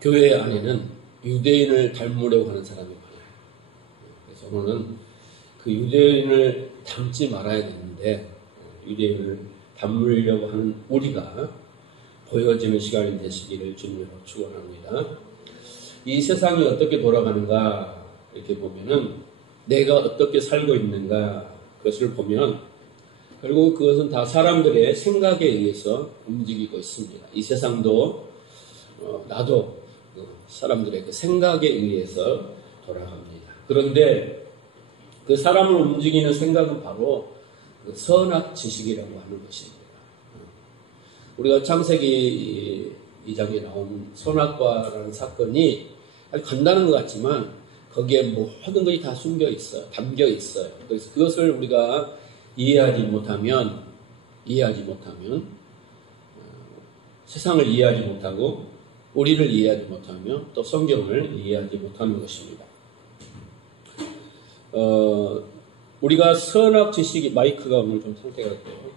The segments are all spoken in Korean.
교회 안에는 유대인을 닮으려고 하는 사람이 많아요. 그래서 오늘은 그 유대인을 닮지 말아야 되는데 유대인을 닮으려고 하는 우리가 보여지는 시간이 되시기를 주님으로 축원합니다. 이 세상이 어떻게 돌아가는가 이렇게 보면은 내가 어떻게 살고 있는가 그것을 보면 결국 그것은 다 사람들의 생각에 의해서 움직이고 있습니다. 이 세상도 나도 사람들의 그 생각에 의해서 돌아갑니다. 그런데 그 사람을 움직이는 생각은 바로 그 선악 지식이라고 하는 것입니다. 우리가 창세기 2장에 나온 선악과라는 사건이 아주 간단한 것 같지만 거기에 모든 것이 다 숨겨 있어요. 담겨 있어요. 그래서 그것을 우리가 이해하지 못하면 세상을 이해하지 못하고 우리를 이해하지 못하며 또 성경을 이해하지 못하는 것입니다. 우리가 선악 지식이 마이크가 오늘 좀 상태가 어때요?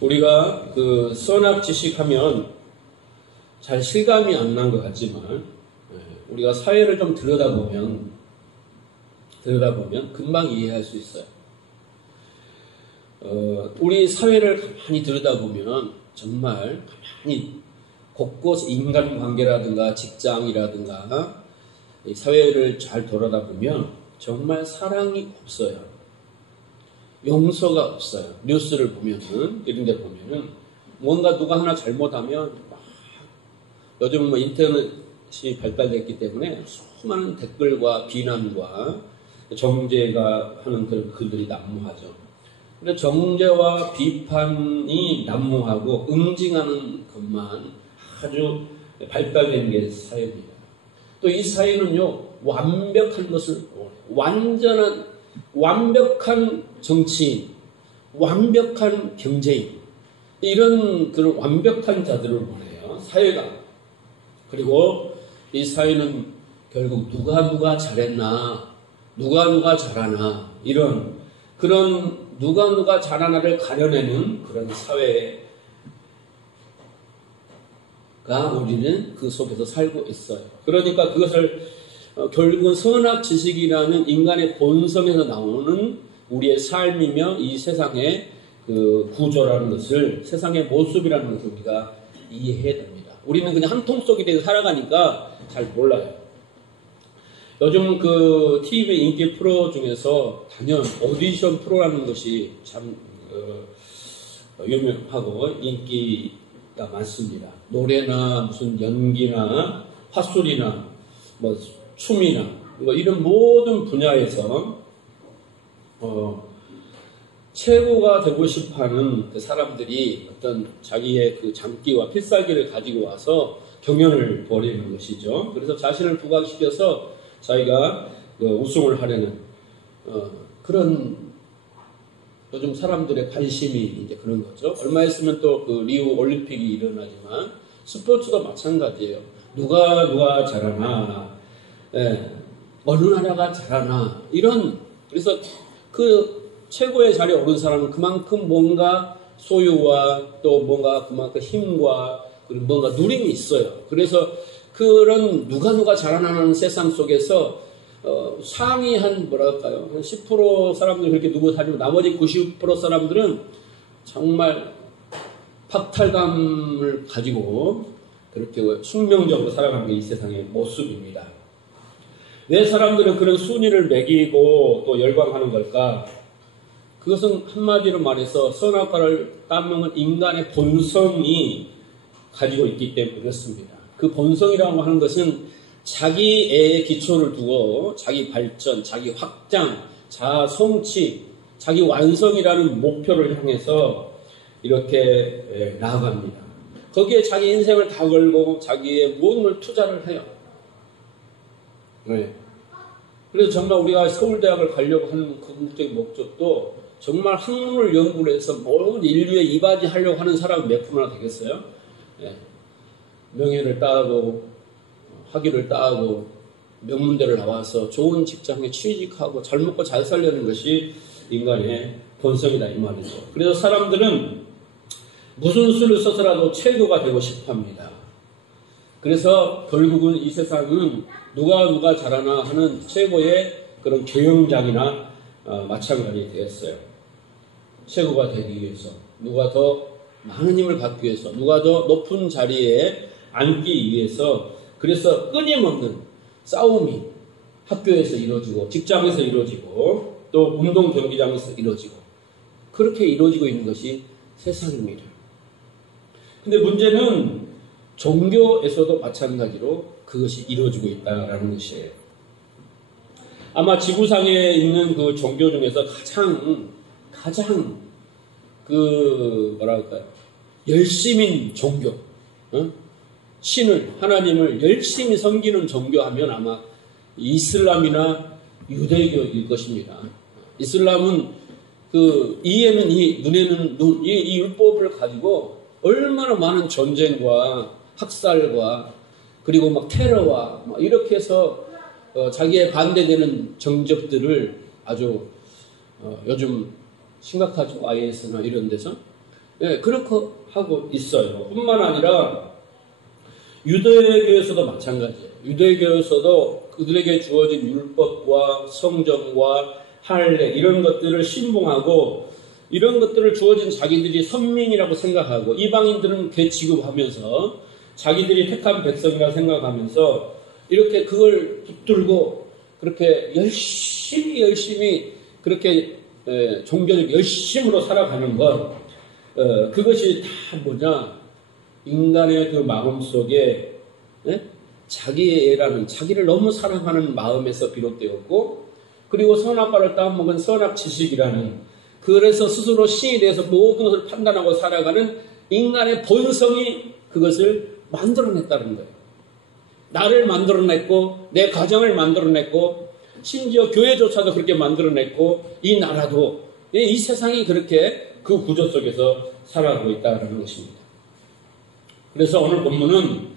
우리가 그 선악 지식하면 잘 실감이 안 난 것 같지만 우리가 사회를 좀 들여다보면 금방 이해할 수 있어요. 우리 사회를 가만히 들여다보면 정말 가만히 곳곳 인간관계라든가 직장이라든가 사회를 잘 돌아다보면 정말 사랑이 없어요. 용서가 없어요. 뉴스를 보면은 이런 데 보면은 뭔가 누가 하나 잘못하면 요즘 인터넷이 발달됐기 때문에 수많은 댓글과 비난과 정죄가 하는 글들이 난무하죠. 근데 정죄와 비판이 난무하고 응징하는 것만 아주 발달된 게 사회입니다. 또 이 사회는요, 완벽한 것을, 완벽한 정치인, 완벽한 경제인, 이런 그런 완벽한 자들을 원해요, 사회가. 그리고 이 사회는 결국 누가 잘했나, 누가 잘하나, 이런, 그런 누가 잘하나를 가려내는 그런 사회가 우리는 그 속에서 살고 있어요. 그러니까 그것을 결국은 선악 지식이라는 인간의 본성에서 나오는 우리의 삶이며 이 세상의 그 구조라는 것을, 세상의 모습이라는 것을 우리가 이해해야 됩니다. 우리는 그냥 한 통 속에 대해서 살아가니까 잘 몰라요. 요즘 그 TV 인기 프로 중에서 단연 오디션 프로라는 것이 참 유명하고 인기가 많습니다. 노래나 무슨 연기나 화술이나 뭐 춤이나 뭐 이런 모든 분야에서 최고가 되고 싶어하는 그 사람들이 어떤 자기의 그 장기와 필살기를 가지고 와서 경연을 벌이는 것이죠. 그래서 자신을 부각시켜서 자기가 우승을 하려는 그런 요즘 사람들의 관심이 이제 그런 거죠. 얼마 있으면 또 그 리우 올림픽이 일어나지만 스포츠도 마찬가지예요. 누가 잘하나, 어느 나라가 잘하나, 이런. 그래서 그 최고의 자리에 오른 사람은 그만큼 뭔가 소유와 또 뭔가 그만큼 힘과 그리고 뭔가 누림이 있어요. 그래서 그런 누가 잘하는 세상 속에서 상위 한 10% 사람들이 그렇게 누구 사지만 나머지 90% 사람들은 정말 박탈감을 가지고 그렇게 숙명적으로 살아가는 게 이 세상의 모습입니다. 왜 사람들은 그런 순위를 매기고 또 열광하는 걸까? 그것은 한마디로 말해서 선악과를 따먹은 인간의 본성이 가지고 있기 때문에 그렇습니다. 그 본성이라고 하는 것은 자기의 기초를 두고 자기 발전, 자기 확장, 자아 성취, 자기 완성이라는 목표를 향해서 이렇게 나아갑니다. 거기에 자기 인생을 다 걸고 자기의 모든 걸 투자를 해요. 네. 그래서 정말 우리가 서울대학을 가려고 하는 궁극적인 목적도 정말 학문을 연구를 해서 모든 인류에 이바지하려고 하는 사람이 몇 프로나 되겠어요? 네. 명예를 따고 학위를 따고 명문대를 나와서 좋은 직장에 취직하고 잘 먹고 잘 살려는 것이 인간의 본성이다 이 말이죠. 그래서 사람들은 무슨 수를 써서라도 최고가 되고 싶어합니다. 그래서 결국은 이 세상은 누가 잘하나 하는 최고의 그런 경영장이나 마찬가지 되었어요. 최고가 되기 위해서, 누가 더 많은 힘을 갖기 위해서, 누가 더 높은 자리에 앉기 위해서, 그래서 끊임없는 싸움이 학교에서 이루어지고 직장에서 이루어지고 또 운동 경기장에서 이루어지고 그렇게 이루어지고 있는 것이 세상입니다. 근데 문제는 종교에서도 마찬가지로 그것이 이루어지고 있다라는 것이에요. 아마 지구상에 있는 그 종교 중에서 가장 뭐랄까요, 열심인 종교, 신을, 하나님을 열심히 섬기는 종교하면 아마 이슬람이나 유대교일 것입니다. 이슬람은 이에는 이, 눈에는 눈, 이 율법을 가지고 얼마나 많은 전쟁과 학살과 그리고 막 테러와 막 이렇게 해서 자기의 반대되는 정적들을 아주 요즘 심각하죠. IS나 이런 데서. 네, 그렇게 하고 있어요. 뿐만 아니라 유대교에서도 마찬가지예요. 유대교에서도 그들에게 주어진 율법과 성전과 할례 이런 것들을 신봉하고 이런 것들을 주어진 자기들이 선민이라고 생각하고 이방인들은 개 취급하면서 자기들이 택한 백성이라고 생각하면서 이렇게 그걸 붙들고 그렇게 열심히 그렇게 종교적 열심으로 살아가는 것, 그것이 다 뭐냐, 인간의 그 마음 속에 자기애라는, 자기를 너무 사랑하는 마음에서 비롯되었고, 그리고 선악과를 따먹은 선악지식이라는, 그래서 스스로 신이 대해서 모든 것을 판단하고 살아가는 인간의 본성이 그것을 만들어냈다는 거예요. 나를 만들어냈고 내 가정을 만들어냈고 심지어 교회조차도 그렇게 만들어냈고 이 나라도, 이 세상이 그렇게 그 구조 속에서 살아가고 있다는 것입니다. 그래서 오늘 본문은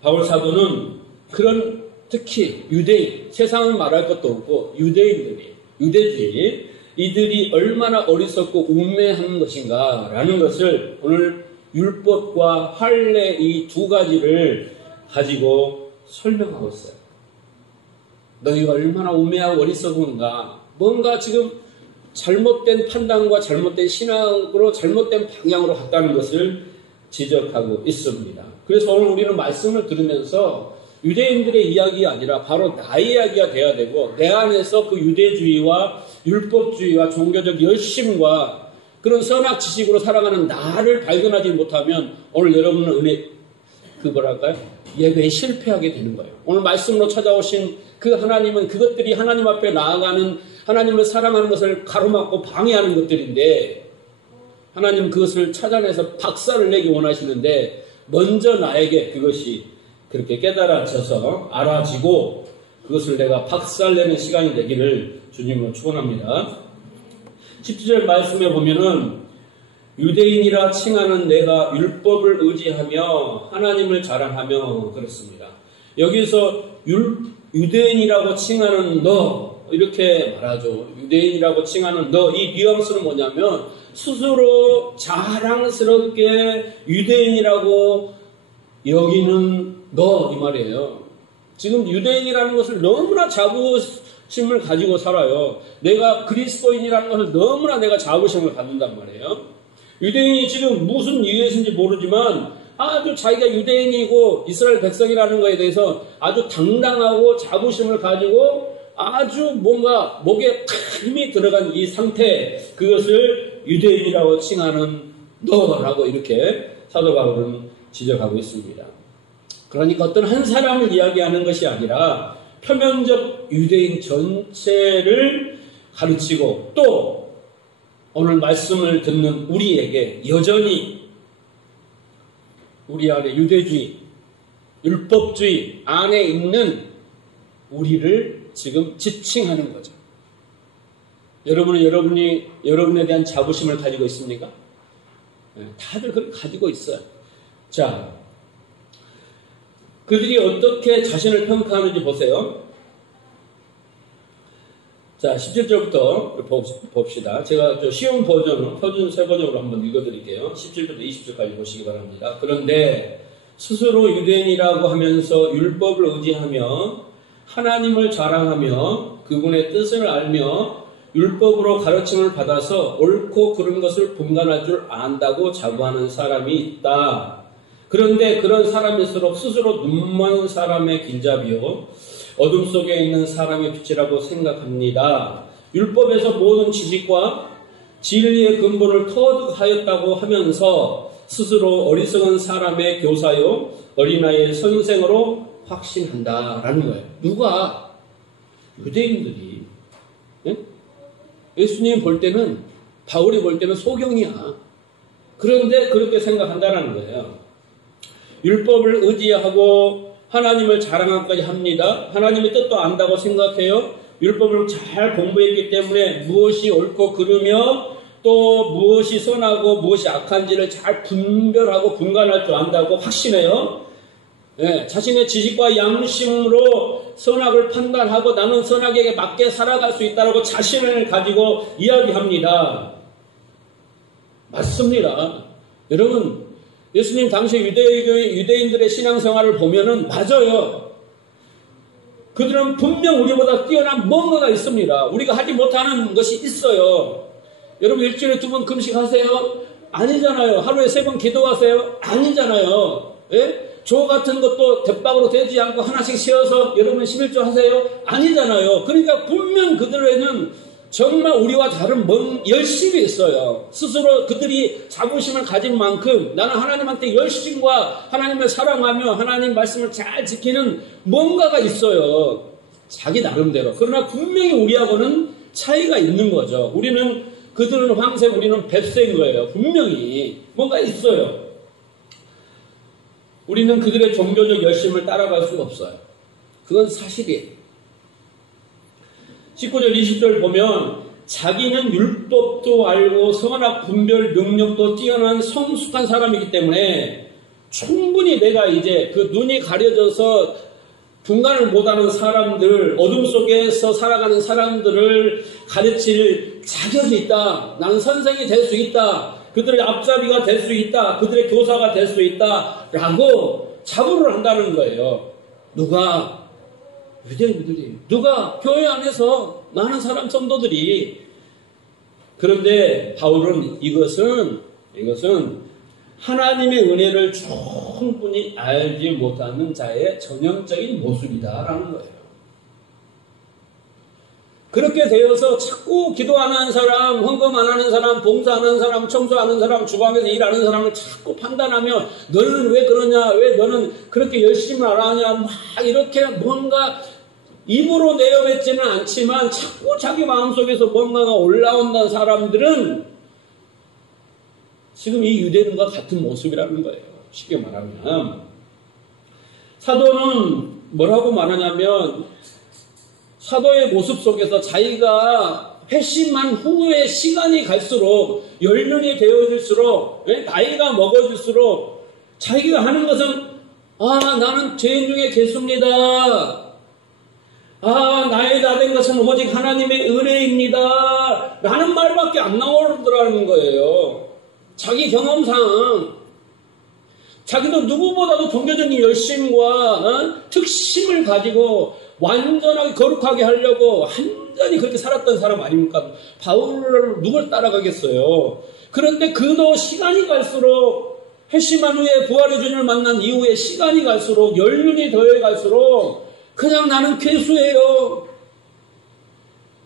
바울 사도는 그런, 특히 유대인, 세상은 말할 것도 없고 유대인들이, 유대주의, 이들이 얼마나 어리석고 우매한 것인가라는 것을 오늘 율법과 할례 이 두 가지를 가지고 설명하고 있어요. 너희가 얼마나 우매하고 어리석은가, 뭔가 지금 잘못된 판단과 잘못된 신앙으로 잘못된 방향으로 갔다는 것을 지적하고 있습니다. 그래서 오늘 우리는 말씀을 들으면서 유대인들의 이야기가 아니라 바로 나의 이야기가 돼야 되고, 내 안에서 그 유대주의와 율법주의와 종교적 열심과 그런 선악 지식으로 살아가는 나를 발견하지 못하면 오늘 여러분은 예배에 실패하게 되는 거예요. 오늘 말씀으로 찾아오신 그 하나님은 그것들이 하나님 앞에 나아가는, 하나님을 사랑하는 것을 가로막고 방해하는 것들인데, 하나님 그것을 찾아내서 박살을 내기 원하시는데 먼저 나에게 그것이 그렇게 깨달아져서 알아지고 그것을 내가 박살내는 시간이 되기를 주님으로 축원합니다. 17절 말씀에 보면은 유대인이라 칭하는 내가 율법을 의지하며 하나님을 자랑하며 그렇습니다. 여기서 유대인이라고 칭하는 너, 이렇게 말하죠. 유대인이라고 칭하는 너, 이 뉘앙스는 뭐냐면 스스로 자랑스럽게 유대인이라고 여기는 너, 이 말이에요. 지금 유대인이라는 것을 너무나 자부심을 가지고 살아요. 내가 그리스도인이라는 것을 너무나 내가 자부심을 갖는단 말이에요. 유대인이 지금 무슨 이유에서인지 모르지만 아주 자기가 유대인이고 이스라엘 백성이라는 것에 대해서 아주 당당하고 자부심을 가지고 아주 뭔가 목에 힘이 들어간 이 상태, 그것을 유대인이라고 칭하는 너라고 이렇게 사도 바울은 지적하고 있습니다. 그러니까 어떤 한 사람을 이야기하는 것이 아니라 표면적 유대인 전체를 가르치고, 또 오늘 말씀을 듣는 우리에게 여전히 우리 안에 유대주의, 율법주의 안에 있는 우리를 지금 지칭하는 거죠. 여러분은 여러분에 대한 자부심을 가지고 있습니까? 다들 그걸 가지고 있어요. 자, 그들이 어떻게 자신을 평가하는지 보세요. 자, 17절부터 봅시다. 제가 쉬운 버전 새 번역으로 한번 읽어드릴게요. 17절부터 20절까지 보시기 바랍니다. 그런데 스스로 유대인이라고 하면서 율법을 의지하며 하나님을 자랑하며 그분의 뜻을 알며 율법으로 가르침을 받아서 옳고 그른 것을 분간할 줄 안다고 자부하는 사람이 있다. 그런데 그런 사람일수록 스스로 눈먼 사람의 길잡이요 어둠 속에 있는 사람의 빛이라고 생각합니다. 율법에서 모든 지식과 진리의 근본을 터득하였다고 하면서 스스로 어리석은 사람의 교사요 어린아이의 선생으로 확신한다라는 거예요. 누가? 유대인들이. 예? 예수님 볼 때는, 바울이 볼 때는 소경이야. 그런데 그렇게 생각한다는 거예요. 율법을 의지하고 하나님을 자랑하기까지 합니다. 하나님의 뜻도 안다고 생각해요. 율법을 잘 공부했기 때문에 무엇이 옳고 그르며 또 무엇이 선하고 무엇이 악한지를 잘 분별하고 분간할 줄 안다고 확신해요. 네, 자신의 지식과 양심으로 선악을 판단하고 나는 선악에게 맞게 살아갈 수 있다고 자신을 가지고 이야기합니다. 맞습니다. 여러분, 예수님 당시 유대인들의 신앙생활을 보면은 맞아요. 그들은 분명 우리보다 뛰어난 뭔가가 있습니다. 우리가 하지 못하는 것이 있어요. 여러분 일주일에 2번 금식하세요? 아니잖아요. 하루에 3번 기도하세요? 아니잖아요. 예? 조 같은 것도 대박으로 되지 않고 하나씩 세어서 여러분 11조 하세요? 아니잖아요. 그러니까 분명 그들에는 정말 우리와 다른 열심이 있어요. 스스로 그들이 자부심을 가진 만큼 나는 하나님한테 열심과 하나님을 사랑하며 하나님 말씀을 잘 지키는 뭔가가 있어요. 자기 나름대로. 그러나 분명히 우리하고는 차이가 있는 거죠. 그들은 황색, 우리는 뱁새인 거예요. 분명히 뭔가 있어요. 우리는 그들의 종교적 열심을 따라갈 수가 없어요. 그건 사실이에요. 19절 20절 보면 자기는 율법도 알고 선악 분별 능력도 뛰어난 성숙한 사람이기 때문에 충분히 내가 이제 그 눈이 가려져서 분간을 못하는 사람들, 어둠 속에서 살아가는 사람들을 가르칠 자격이 있다. 나는 선생이 될 수 있다. 그들의 앞잡이가 될 수 있다. 그들의 교사가 될 수 있다. 라고 자부를 한다는 거예요. 누가? 유대인들이. 누가? 교회 안에서 많은 사람 성도들이. 그런데 바울은 이것은 하나님의 은혜를 충분히 알지 못하는 자의 전형적인 모습이다라는 거예요. 그렇게 되어서 자꾸 기도하는 사람, 헌금 안 하는 사람, 봉사하는 사람, 청소하는 사람, 주방에서 일하는 사람을 자꾸 판단하며 너는 왜 그러냐, 왜 너는 그렇게 열심히 안 하냐, 막 이렇게 뭔가 입으로 내어뱉지는 않지만 자꾸 자기 마음속에서 뭔가가 올라온다는 사람들은 지금 이 유대인과 같은 모습이라는 거예요. 쉽게 말하면. 사도는 뭐라고 말하냐면 사도의 모습 속에서 자기가 회심한 후에 시간이 갈수록 연륜이 되어질수록 나이가 먹어질수록 자기가 하는 것은 나는 죄인 중에 개수입니다. 나의 다 된 것은 오직 하나님의 은혜입니다. 라는 말밖에 안 나오더라는 거예요. 자기 경험상 자기도 누구보다도 종교적인 열심과 특심을 가지고 완전하게 거룩하게 하려고 완전히 그렇게 살았던 사람 아닙니까? 바울을 누굴 따라가겠어요? 그런데 그도 시간이 갈수록 회심한 후에 부활의 주님을 만난 이후에 시간이 갈수록 연륜이 더해 갈수록 그냥 나는 괴수예요.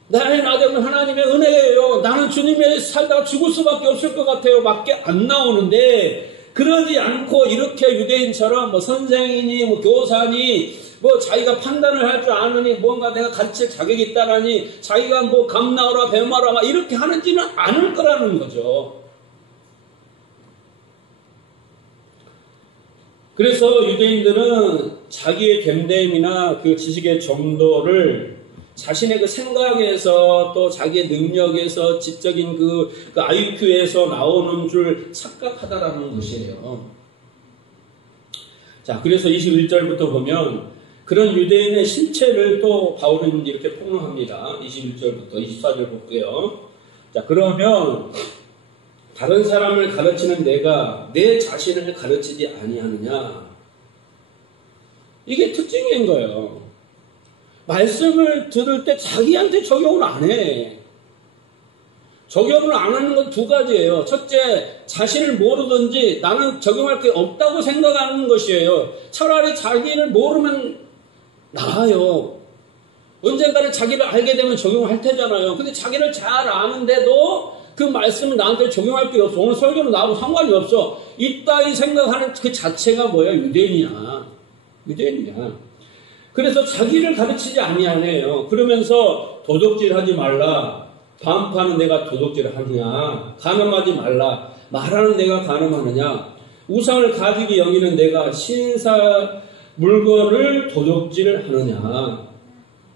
나의 나대는 하나님의 은혜예요. 나는 주님의 살다가 죽을 수밖에 없을 것 같아요. 밖에 안 나오는데 그러지 않고 이렇게 유대인처럼 선생이니 교사니 자기가 판단을 할 줄 아느니 뭔가 내가 가르칠 자격이 있다라니 자기가 감나오라 배마라 이렇게 하는지는 않을 거라는 거죠. 그래서 유대인들은 자기의 됨됨이나 그 지식의 정도를 자신의 그 생각에서 또 자기의 능력에서 지적인 그 IQ에서 나오는 줄 착각하다라는 것이에요. 자, 그래서 21절부터 보면 그런 유대인의 실체를 또 바울은 이렇게 폭로합니다. 21절부터 24절 볼게요. 자, 그러면 다른 사람을 가르치는 내가 내 자신을 가르치지 아니하느냐? 이게 특징인 거예요. 말씀을 들을 때 자기한테 적용을 안 해. 적용을 안 하는 건 두 가지예요. 첫째, 자신을 모르든지 나는 적용할 게 없다고 생각하는 것이에요. 차라리 자기를 모르면 나아요. 언젠가는 자기를 알게 되면 적용할 테잖아요. 근데 자기를 잘 아는데도 그 말씀은 나한테 적용할 게 없어. 오늘 설교는 나하고 상관이 없어. 이따위 생각하는 그 자체가 뭐야? 유대인이야. 유대인이야. 그래서 자기를 가르치지 아니하네요. 그러면서 도적질하지 말라. 반파는 내가 도적질을 하느냐. 간음하지 말라. 말하는 내가 간음하느냐. 우상을 가지기 여기는 내가 신사 물건을 도적질을 하느냐.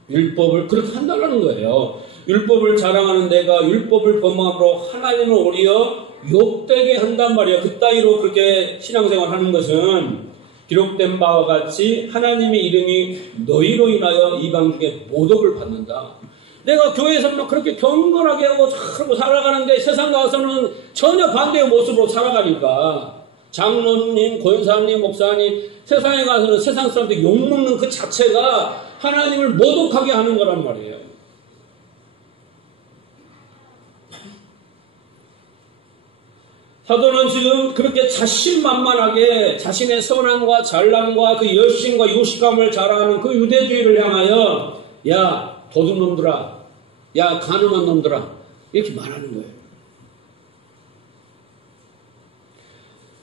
율법을 그렇게 한다는 거예요. 율법을 자랑하는 내가 율법을 범함으로 하나님을 오히려 욕되게 한단 말이에요. 그따위로 그렇게 신앙생활 하는 것은 기록된 바와 같이 하나님의 이름이 너희로 인하여 이방 중에 모독을 받는다. 내가 교회에서 막 그렇게 경건하게 하고 잘하고 살아가는데 세상 나와서는 전혀 반대의 모습으로 살아가니까 장로님, 권사님, 목사님 세상에 가서는 세상 사람들 욕먹는 그 자체가 하나님을 모독하게 하는 거란 말이에요. 사도는 지금 그렇게 자신만만하게 자신의 선함과 잘남과 그 열심과 요식감을 자랑하는 그 유대주의를 향하여 야 도둑놈들아, 야 간음한 놈들아 이렇게 말하는 거예요.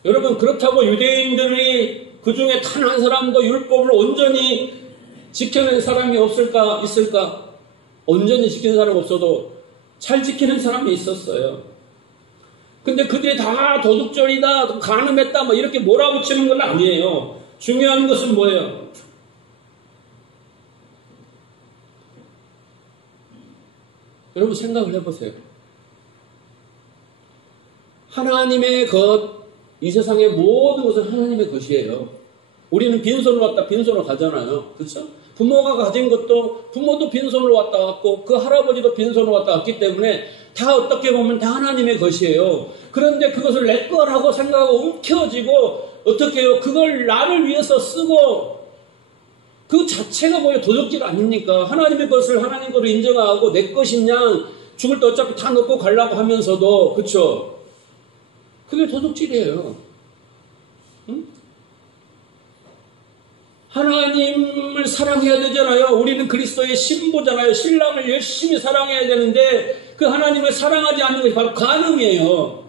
여러분 그렇다고 유대인들이 그 중에 단 한 사람도 율법을 온전히 지켜낸 사람이 없을까? 있을까? 온전히 지키는 사람 없어도 잘 지키는 사람이 있었어요. 근데 그들이 다 도둑질이다, 간음했다, 뭐 이렇게 몰아붙이는 건 아니에요. 중요한 것은 뭐예요? 여러분 생각을 해보세요. 하나님의 것, 이 세상의 모든 것은 하나님의 것이에요. 우리는 빈손으로 왔다 빈손으로 가잖아요. 그렇죠? 부모가 가진 것도 부모도 빈손으로 왔다 갔고 그 할아버지도 빈손으로 왔다 갔기 때문에 다 어떻게 보면 다 하나님의 것이에요. 그런데 그것을 내 거라고 생각하고 움켜쥐고 어떻게 해요? 그걸 나를 위해서 쓰고 그 자체가 뭐예요? 도적질 아닙니까? 하나님의 것을 하나님 것으로 인정하고 내 것이냐 죽을 때 어차피 다 넣고 가려고 하면서도 그렇죠? 그게 도둑질이에요. 응? 하나님을 사랑해야 되잖아요. 우리는 그리스도의 신부잖아요. 신랑을 열심히 사랑해야 되는데 그 하나님을 사랑하지 않는 것이 바로 간음이에요.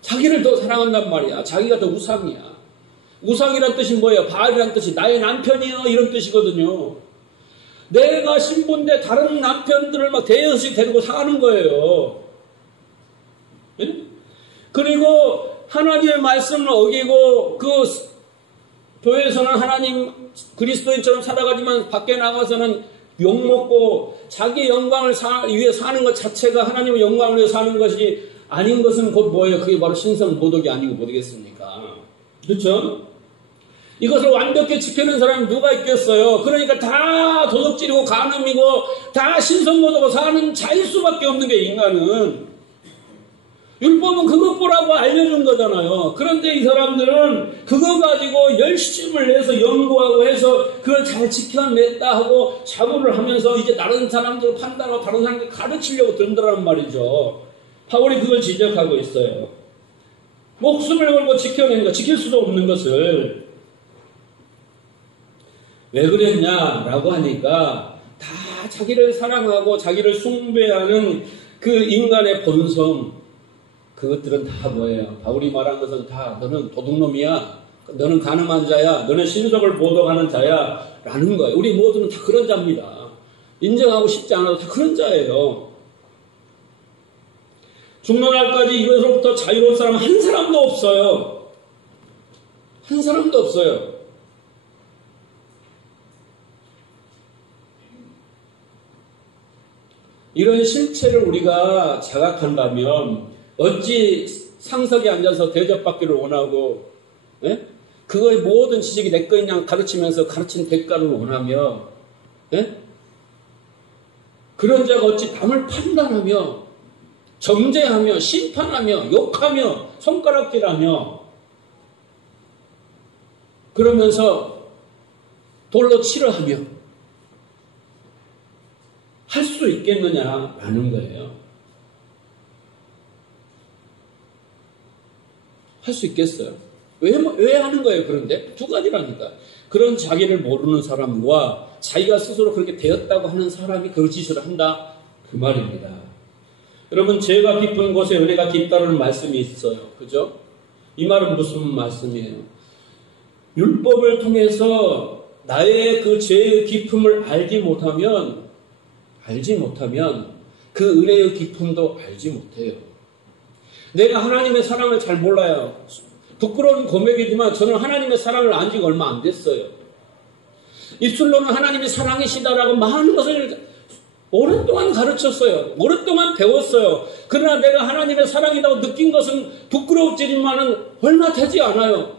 자기를 더 사랑한단 말이야. 자기가 더 우상이야. 우상이란 뜻이 뭐예요? 바알이란 뜻이 나의 남편이요 이런 뜻이거든요. 내가 신부인데 다른 남편들을 막 대여씩 데리고 사는 거예요. 예? 그리고 하나님의 말씀을 어기고 그 교회에서는 하나님 그리스도인처럼 살아가지만 밖에 나가서는 욕먹고 자기 영광을 위해 사는 것 자체가 하나님의 영광을 위해 사는 것이 아닌 것은 곧 뭐예요? 그게 바로 신성 모독이 아니고 뭐겠습니까? 그렇죠? 이것을 완벽히 지키는 사람이 누가 있겠어요? 그러니까 다 도둑질이고 간음이고 다 신성 모독으로 사는 자일 수밖에 없는 게 인간은. 율법은 그것 보라고 알려준 거잖아요. 그런데 이 사람들은 그거 가지고 열심을 내서 연구하고 해서 그걸 잘 지켜냈다 하고 자부를 하면서 이제 다른 사람들 판단하고 다른 사람들 가르치려고 든다란 말이죠. 바울이 그걸 지적하고 있어요. 목숨을 걸고 지켜낸 거, 지킬 수도 없는 것을. 왜 그랬냐라고 하니까 다 자기를 사랑하고 자기를 숭배하는 그 인간의 본성, 그것들은 다 뭐예요? 바울이 말한 것은 다 너는 도둑놈이야. 너는 간음한 자야. 너는 신속을 모독하는 자야. 라는 거예요. 우리 모두는 다 그런 자입니다. 인정하고 싶지 않아도 다 그런 자예요. 죽는 날까지 이것으로부터 자유로운 사람 한 사람도 없어요. 한 사람도 없어요. 이런 실체를 우리가 자각한다면 어찌 상석에 앉아서 대접받기를 원하고 예? 그거의 모든 지식이 내 거인 양 가르치면서 가르친 대가를 원하며 예? 그런 자가 어찌 남을 판단하며 정죄하며 심판하며 욕하며 손가락질하며 그러면서 돌로 치려 하며 할 수 있겠느냐라는 거예요. 할 수 있겠어요? 왜 하는 거예요? 그런데 두 가지라니까. 그런 자기를 모르는 사람과 자기가 스스로 그렇게 되었다고 하는 사람이 그 짓을 한다, 그 말입니다. 여러분, 죄가 깊은 곳에 은혜가 깊다는 말씀이 있어요. 그죠? 이 말은 무슨 말씀이에요? 율법을 통해서 나의 그 죄의 깊음을 알지 못하면 그 은혜의 깊음도 알지 못해요. 내가 하나님의 사랑을 잘 몰라요. 부끄러운 고백이지만 저는 하나님의 사랑을 안 지가 얼마 안 됐어요. 입술로는 하나님의 사랑이시다라고 많은 것을 오랫동안 가르쳤어요. 오랫동안 배웠어요. 그러나 내가 하나님의 사랑이라고 느낀 것은 부끄러웠지만은 얼마 되지 않아요.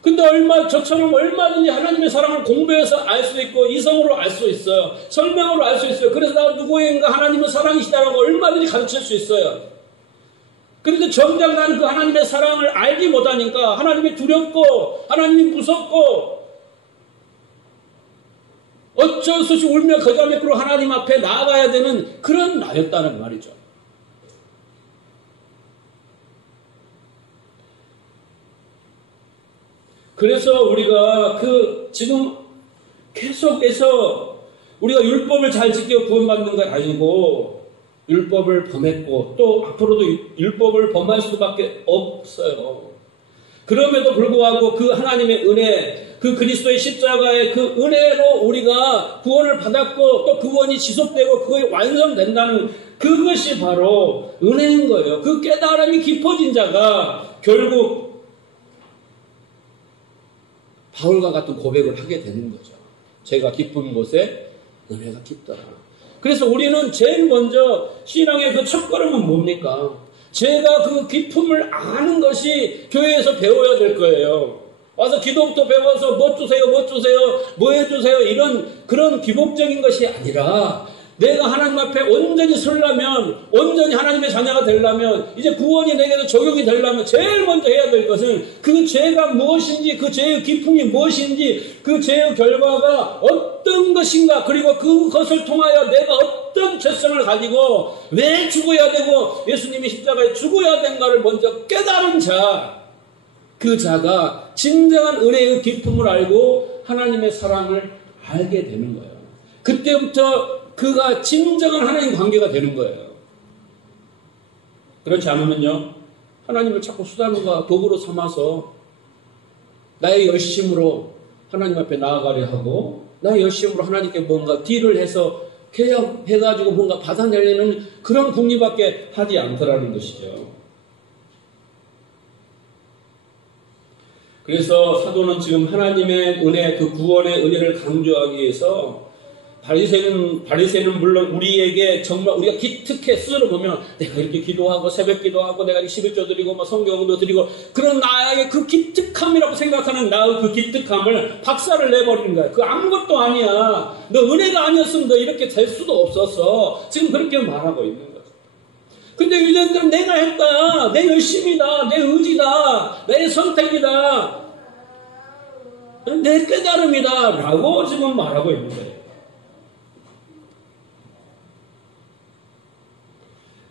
근데 저처럼 얼마든지 하나님의 사랑을 공부해서 알 수 있고, 이성으로 알 수 있어요. 설명으로 알 수 있어요. 그래서 나 누구인가 하나님의 사랑이시다라고 얼마든지 가르칠 수 있어요. 그런데 정작 나는 그 하나님의 사랑을 알지 못하니까 하나님이 두렵고, 하나님이 무섭고, 어쩔 수 없이 울며 거자매꾸로 하나님 앞에 나아가야 되는 그런 나였다는 말이죠. 그래서 우리가 지금 계속해서 우리가 율법을 잘 지켜 구원받는 건 아니고 율법을 범했고 또 앞으로도 율법을 범할 수밖에 없어요. 그럼에도 불구하고 그 하나님의 은혜, 그 그리스도의 십자가의 그 은혜로 우리가 구원을 받았고 또 구원이 지속되고 그게 완성된다는 그것이 바로 은혜인 거예요. 그 깨달음이 깊어진 자가 결국 바울과 같은 고백을 하게 되는 거죠. 죄가 깊은 곳에 은혜가 깊더라. 그래서 우리는 제일 먼저 신앙의 그 첫걸음은 뭡니까? 죄가 그 깊음을 아는 것이 교회에서 배워야 될 거예요. 와서 기도부터 배워서 뭐 주세요, 뭐 해주세요 이런 그런 기복적인 것이 아니라 내가 하나님 앞에 온전히 서려면, 온전히 하나님의 자녀가 되려면, 이제 구원이 내게도 적용이 되려면 제일 먼저 해야 될 것은 그 죄가 무엇인지, 그 죄의 기품이 무엇인지, 그 죄의 결과가 어떤 것인가, 그리고 그것을 통하여 내가 어떤 죄성을 가지고 왜 죽어야 되고 예수님이 십자가에 죽어야 된가를 먼저 깨달은 자, 그 자가 진정한 은혜의 기품을 알고 하나님의 사랑을 알게 되는 거예요. 그때부터 그가 진정한 하나님 관계가 되는 거예요. 그렇지 않으면요, 하나님을 자꾸 수단과 도구로 삼아서 나의 열심으로 하나님 앞에 나아가려 하고 나의 열심으로 하나님께 뭔가 딜을 해서 계약해가지고 뭔가 받아내려는 그런 궁리밖에 하지 않더라는 것이죠. 그래서 사도는 지금 하나님의 은혜, 그 구원의 은혜를 강조하기 위해서 바리새인은 물론 우리에게 정말 우리가 기특해 스스로 보면 내가 이렇게 기도하고 새벽 기도하고 내가 11조 드리고 뭐 성경도 드리고 그런 나의 그 기특함이라고 생각하는 나의 그 기특함을 박살을 내버리는 거야. 그 아무것도 아니야. 너 은혜가 아니었으면 너 이렇게 될 수도 없었어. 지금 그렇게 말하고 있는 거야. 근데 유대인들은 내가 했다. 내 열심이다. 내 의지다. 내 선택이다. 내 깨달음이다. 라고 지금 말하고 있는 거예요.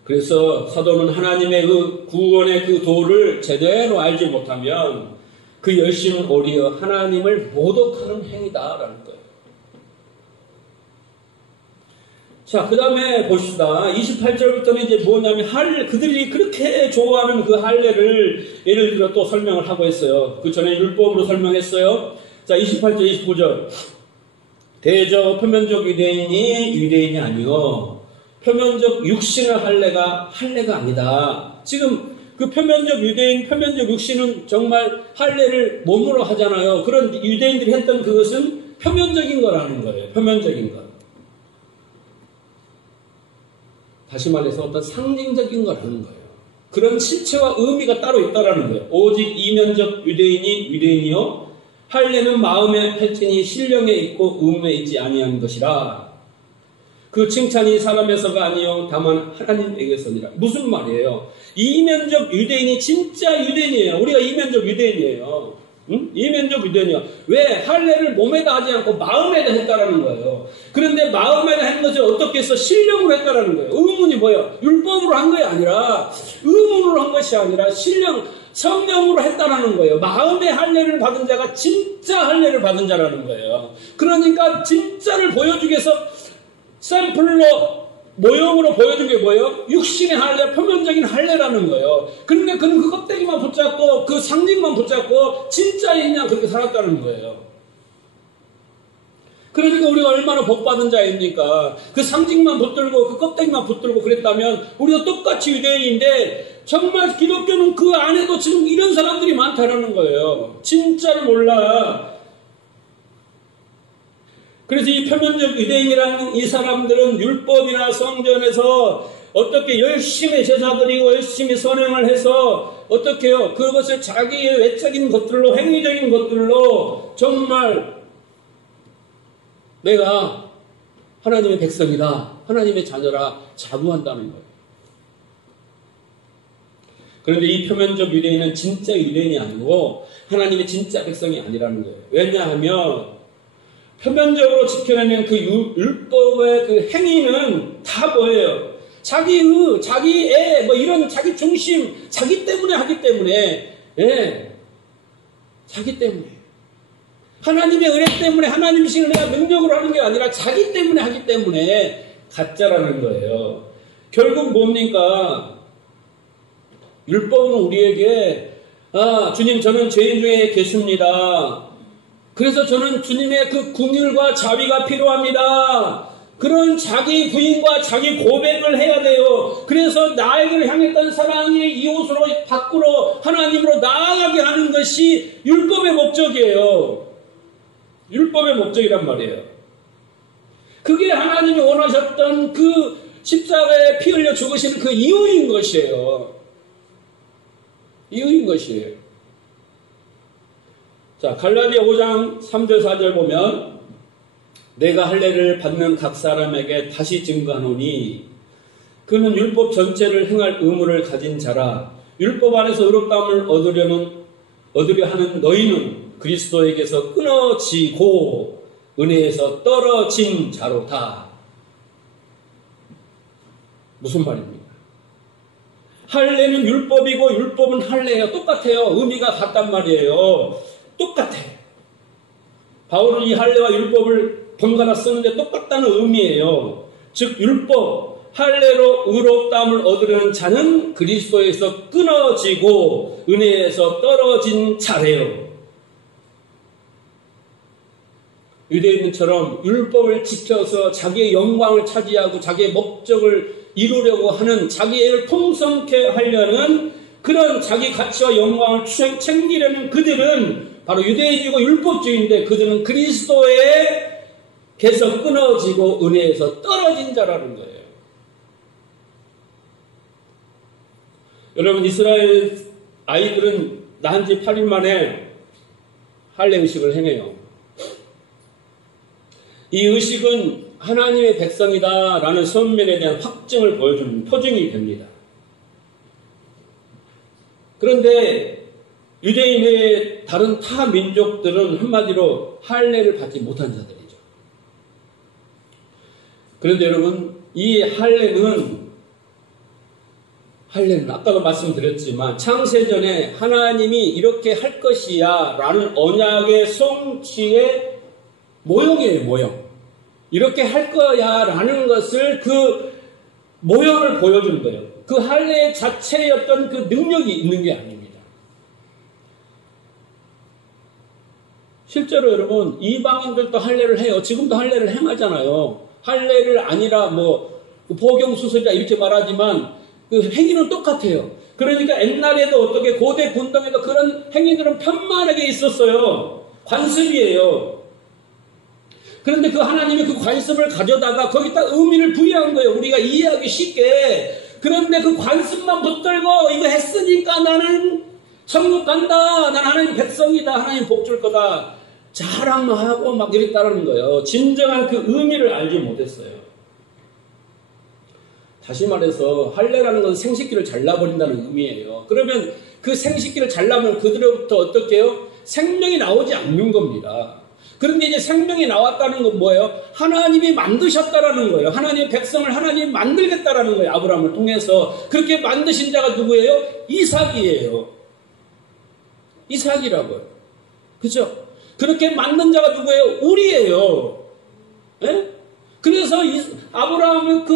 그래서 사도는 하나님의 그 구원의 그 도를 제대로 알지 못하면 그 열심은 오히려 하나님을 모독하는 행위다라는 거예요. 자, 그 다음에 봅시다. 28절부터는 이제 뭐냐면 그들이 그렇게 좋아하는 그 할례를 예를 들어 또 설명을 하고 있어요. 그 전에 율법으로 설명했어요. 자, 28절, 29절. 대저 표면적 유대인이 아니요 표면적 육신의 할례가 아니다. 지금 그 표면적 유대인, 표면적 육신은 정말 할례를 몸으로 하잖아요. 그런 유대인들이 했던 그것은 표면적인 거라는 거예요. 표면적인 것. 다시 말해서 어떤 상징적인 거라는 거예요. 그런 실체와 의미가 따로 있다라는 거예요. 오직 이면적 유대인이요 할례는 마음에 할지니 신령에 있고 의문에 있지 아니한 것이라. 그 칭찬이 사람에서가 아니요 다만 하나님에게서니라. 무슨 말이에요? 이면적 유대인이 진짜 유대인이에요. 우리가 이면적 유대인이에요. 응? 이면적 유대인이요. 왜? 할례를 몸에다 하지 않고 마음에다 했다라는 거예요. 그런데 마음에다 한 것을 어떻게 해서 신령으로 했다라는 거예요. 의문이 뭐예요? 율법으로 한 것이 아니라 의문으로 한 것이 아니라 성령으로 했다라는 거예요. 마음의 할례를 받은 자가 진짜 할례를 받은 자라는 거예요. 그러니까 진짜를 보여주기 위해서 샘플로 모형으로 보여준 게 뭐예요? 육신의 할례, 표면적인 할례라는 거예요. 그런데 그는 그 껍데기만 붙잡고 그 상징만 붙잡고 진짜에 그냥 그렇게 살았다는 거예요. 그러니까 우리가 얼마나 복받은 자입니까? 그 상징만 붙들고 그 껍데기만 붙들고 그랬다면 우리가 똑같이 유대인인데 정말 기독교는 그 안에도 지금 이런 사람들이 많다는 거예요. 진짜를 몰라. 그래서 이 표면적 유대인이라는 이 사람들은 율법이나 성전에서 어떻게 열심히 제사드리고 열심히 선행을 해서 어떻게 해요? 그것을 자기의 외적인 것들로 행위적인 것들로 정말 내가 하나님의 백성이다, 하나님의 자녀라 자부한다는 거예요. 그런데 이 표면적 유대인은 진짜 유대인이 아니고 하나님의 진짜 백성이 아니라는 거예요. 왜냐하면 표면적으로 지켜내는 그 율법의 그 행위는 다 뭐예요? 자기의 뭐 이런 자기 중심, 자기 때문에 하기 때문에, 예, 자기 때문에. 하나님의 은혜 때문에 하나님이신 은혜가 능력으로 하는 게 아니라 자기 때문에 하기 때문에 가짜라는 거예요. 결국 뭡니까? 율법은 우리에게 주님 저는 죄인 중에 계십니다. 그래서 저는 주님의 그 긍휼과 자비가 필요합니다. 그런 자기 부인과 자기 고백을 해야 돼요. 그래서 나에게를 향했던 사랑이 이웃으로 밖으로 하나님으로 나아가게 하는 것이 율법의 목적이에요. 율법의 목적이란 말이에요. 그게 하나님이 원하셨던 그 십자가에 피 흘려 죽으시는 그 이유인 것이에요. 이유인 것이에요. 자, 갈라디아 5장 3절 4절 보면 내가 할례를 받는 각 사람에게 다시 증거하노니 그는 율법 전체를 행할 의무를 가진 자라. 율법 안에서 의롭다함을 얻으려 하는 너희는 그리스도에게서 끊어지고 은혜에서 떨어진 자로다. 무슨 말입니까? 할례는 율법이고 율법은 할례예요. 똑같아요. 의미가 같단 말이에요. 똑같아. 바울은 이 할례와 율법을 번갈아 쓰는데 똑같다는 의미예요. 즉 율법, 할례로 의롭다함을 얻으려는 자는 그리스도에서 끊어지고 은혜에서 떨어진 자래요. 유대인처럼 율법을 지켜서 자기의 영광을 차지하고 자기의 목적을 이루려고 하는 자기를 풍성케 하려는 그런 자기 가치와 영광을 챙기려는 그들은 바로 유대인이고 율법주의인데 그들은 그리스도에게서 끊어지고 은혜에서 떨어진 자라는 거예요. 여러분 이스라엘 아이들은 낳은 지 8일 만에 할례 의식을 행해요. 이 의식은 하나님의 백성이다라는 선면에 대한 확증을 보여주는 표징이 됩니다. 그런데 유대인의 다른 타 민족들은 한마디로 할례를 받지 못한 자들이죠. 그런데 여러분 이 할례는 아까도 말씀드렸지만 창세전에 하나님이 이렇게 할 것이야 라는 언약의 성취의 모형이에요. 모형. 이렇게 할 거야 라는 것을 그 모형을 보여주는 거예요. 그 할례 자체의 어떤 그 능력이 있는 게 아닙니다. 실제로 여러분 이방인들도 할례를 해요. 지금도 할례를 행하잖아요. 할례를 아니라 뭐 포경수술자 이렇게 말하지만 그 행위는 똑같아요. 그러니까 옛날에도 어떻게 고대 군동에도 그런 행위들은 편만하게 있었어요. 관습이에요. 그런데 그 하나님이 그 관습을 가져다가 거기다 의미를 부여한 거예요. 우리가 이해하기 쉽게. 그런데 그 관습만 붙들고 이거 했으니까 나는 천국 간다. 난 하나님 백성이다. 하나님 복 줄 거다. 자랑만 하고 막 이랬다는 거예요. 진정한 그 의미를 알지 못했어요. 다시 말해서 할례라는 건 생식기를 잘라버린다는 의미예요. 그러면 그 생식기를 잘라면 그들로부터 어떻게 해요? 생명이 나오지 않는 겁니다. 그런데 이제 생명이 나왔다는 건 뭐예요? 하나님이 만드셨다라는 거예요. 하나님의 백성을 하나님이 만들겠다라는 거예요. 아브라함을 통해서. 그렇게 만드신 자가 누구예요? 이삭이에요. 이삭이라고요. 그죠? 그렇게 만든 자가 누구예요? 우리예요. 예? 그래서 아브라함은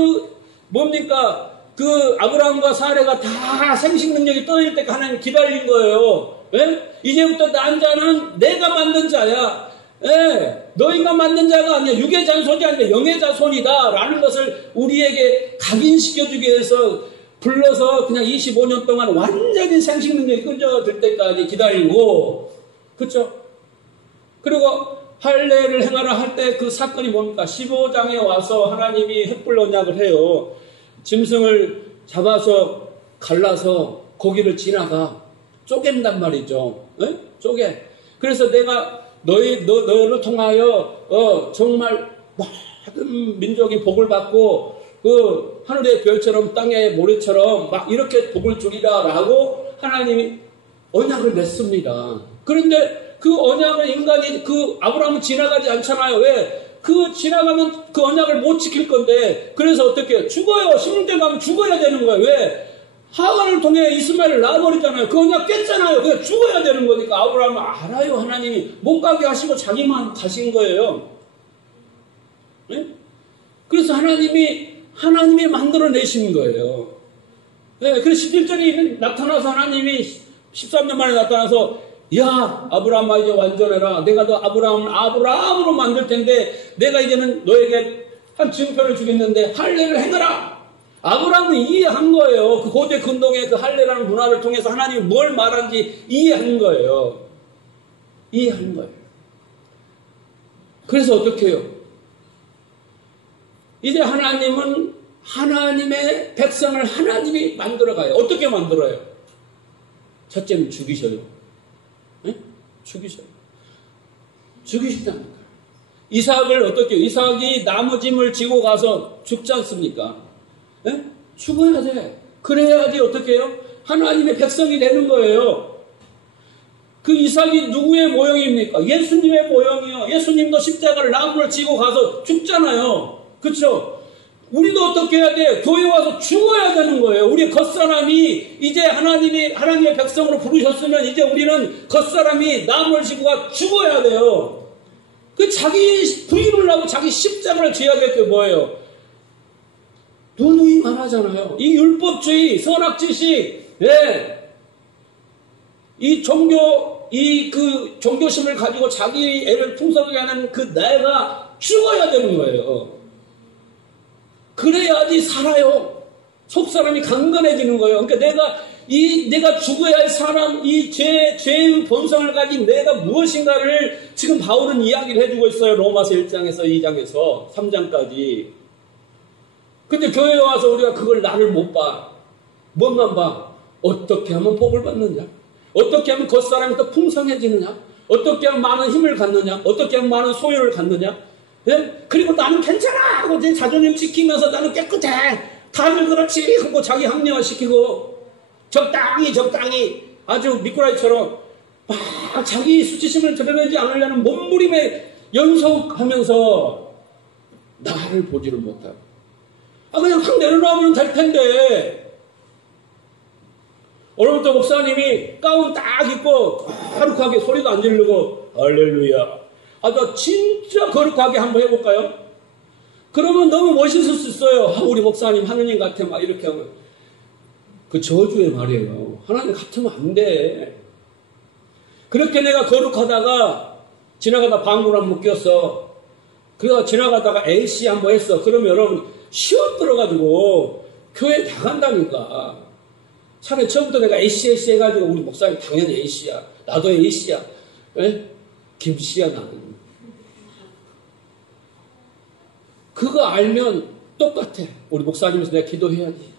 아브라함과 사례가 다 생식 능력이 떨어질 때까지 하나님 기다린 거예요. 예? 이제부터 난 자는 내가 만든 자야. 예, 너희가 만든 자가 아니야. 육의 자손이 아니라 영의 자손이다. 라는 것을 우리에게 각인시켜주기 위해서 불러서 그냥 25년 동안 완전히 생식 능력이 끊어질 때까지 기다리고, 그렇죠? 그리고 할례를 행하라 할 때 그 사건이 뭡니까? 15장에 와서 하나님이 횃불 언약을 해요. 짐승을 잡아서 갈라서 고기를 지나가 쪼갠단 말이죠. 에? 쪼개. 그래서 내가 너를 통하여 정말 모든 민족이 복을 받고 그 하늘의 별처럼 땅의 모래처럼 막 이렇게 복을 주리라라고 하나님이 언약을 맺습니다. 그런데 그 언약을 인간이 아브라함은 지나가지 않잖아요. 왜? 지나가면 그 언약을 못 지킬 건데, 그래서 어떻게 해요? 죽어요. 심을 가면 죽어야 되는 거예요. 왜? 하간을 통해 이스마엘을 낳아버리잖아요. 그 언약 깼잖아요. 그냥 죽어야 되는 거니까 아브라함은 알아요. 하나님이 못 가게 하시고 자기만 가신 거예요. 네? 그래서 하나님이 만들어내신 거예요. 네, 그래서 11절에 나타나서 하나님이 13년 만에 나타나서 야 아브라함아 이제 완전해라. 내가 너 아브라함을 아브라함으로 만들 텐데 내가 이제는 너에게 한 증표를 주겠는데 할례를 행하라. 아브라함은 이해한 거예요. 그 고대 근동의 그 할례라는 문화를 통해서 하나님이 뭘 말하는지 이해한 거예요. 이해한 거예요. 그래서 어떻게 해요? 이제 하나님은 하나님의 백성을 하나님이 만들어가요. 어떻게 만들어요? 첫째는 죽이셔요. 네? 죽이셔요. 죽이신다니까요. 이삭을 어떻게 해요? 이삭이 나무 짐을 지고 가서 죽지 않습니까? 네? 죽어야 돼. 그래야지 어떻게 해요? 하나님의 백성이 되는 거예요. 그 이삭이 누구의 모형입니까? 예수님의 모형이요. 예수님도 십자가를 나무를 지고 가서 죽잖아요. 그렇죠? 우리도 어떻게 해야 돼? 교회 와서 죽어야 되는 거예요. 우리 겉사람이 이제 하나님의 백성으로 부르셨으면 이제 우리는 겉사람이 나무를 지고 가 죽어야 돼요. 자기 부인을 하고 자기 십자가를 져야 될 게 뭐예요? 누누이 말하잖아요. 이 율법주의, 선악지식, 예. 이 종교심을 가지고 자기 애를 풍성하게 하는 그 내가 죽어야 되는 거예요. 그래야지 살아요. 속사람이 강건해지는 거예요. 그러니까 내가 죽어야 할 사람, 죄의 본성을 가진 내가 무엇인가를 지금 바울은 이야기를 해주고 있어요. 로마서 1장에서 2장에서 3장까지. 근데 교회에 와서 우리가 그걸 나를 못 봐. 뭔만 봐? 어떻게 하면 복을 받느냐? 어떻게 하면 겉사람이 더 풍성해지느냐? 어떻게 하면 많은 힘을 갖느냐? 어떻게 하면 많은 소유를 갖느냐? 예? 그리고 나는 괜찮아! 하고 내 자존심 지키면서 나는 깨끗해! 다들 그렇지! 하고 자기 합리화시키고 적당히 아주 미꾸라지처럼 막 자기 수치심을 드러내지 않으려는 몸부림에 연속하면서 나를 보지를 못하고 그냥 확 내려놓으면 될 텐데. 오늘부터 목사님이 가운 딱 입고 거룩하게 소리도 안 지르고 할렐루야. 나 진짜 거룩하게 한번 해볼까요? 그러면 너무 멋있을 수 있어요. 우리 목사님 하느님 같아 막 이렇게 하면. 그 저주의 말이에요. 하나님 같으면 안 돼. 그렇게 내가 거룩하다가 지나가다 방구를 한번 꼈어. 그래서 지나가다가 AC 한번 했어. 그러면 여러분 시험 들어가지고 교회 다 간다니까. 차라리 처음부터 내가 AC 해가지고 우리 목사님 당연히 A씨야. 나도 A씨야. 에? 김씨야 나는. 그거 알면 똑같아. 우리 목사님에서 내가 기도해야지.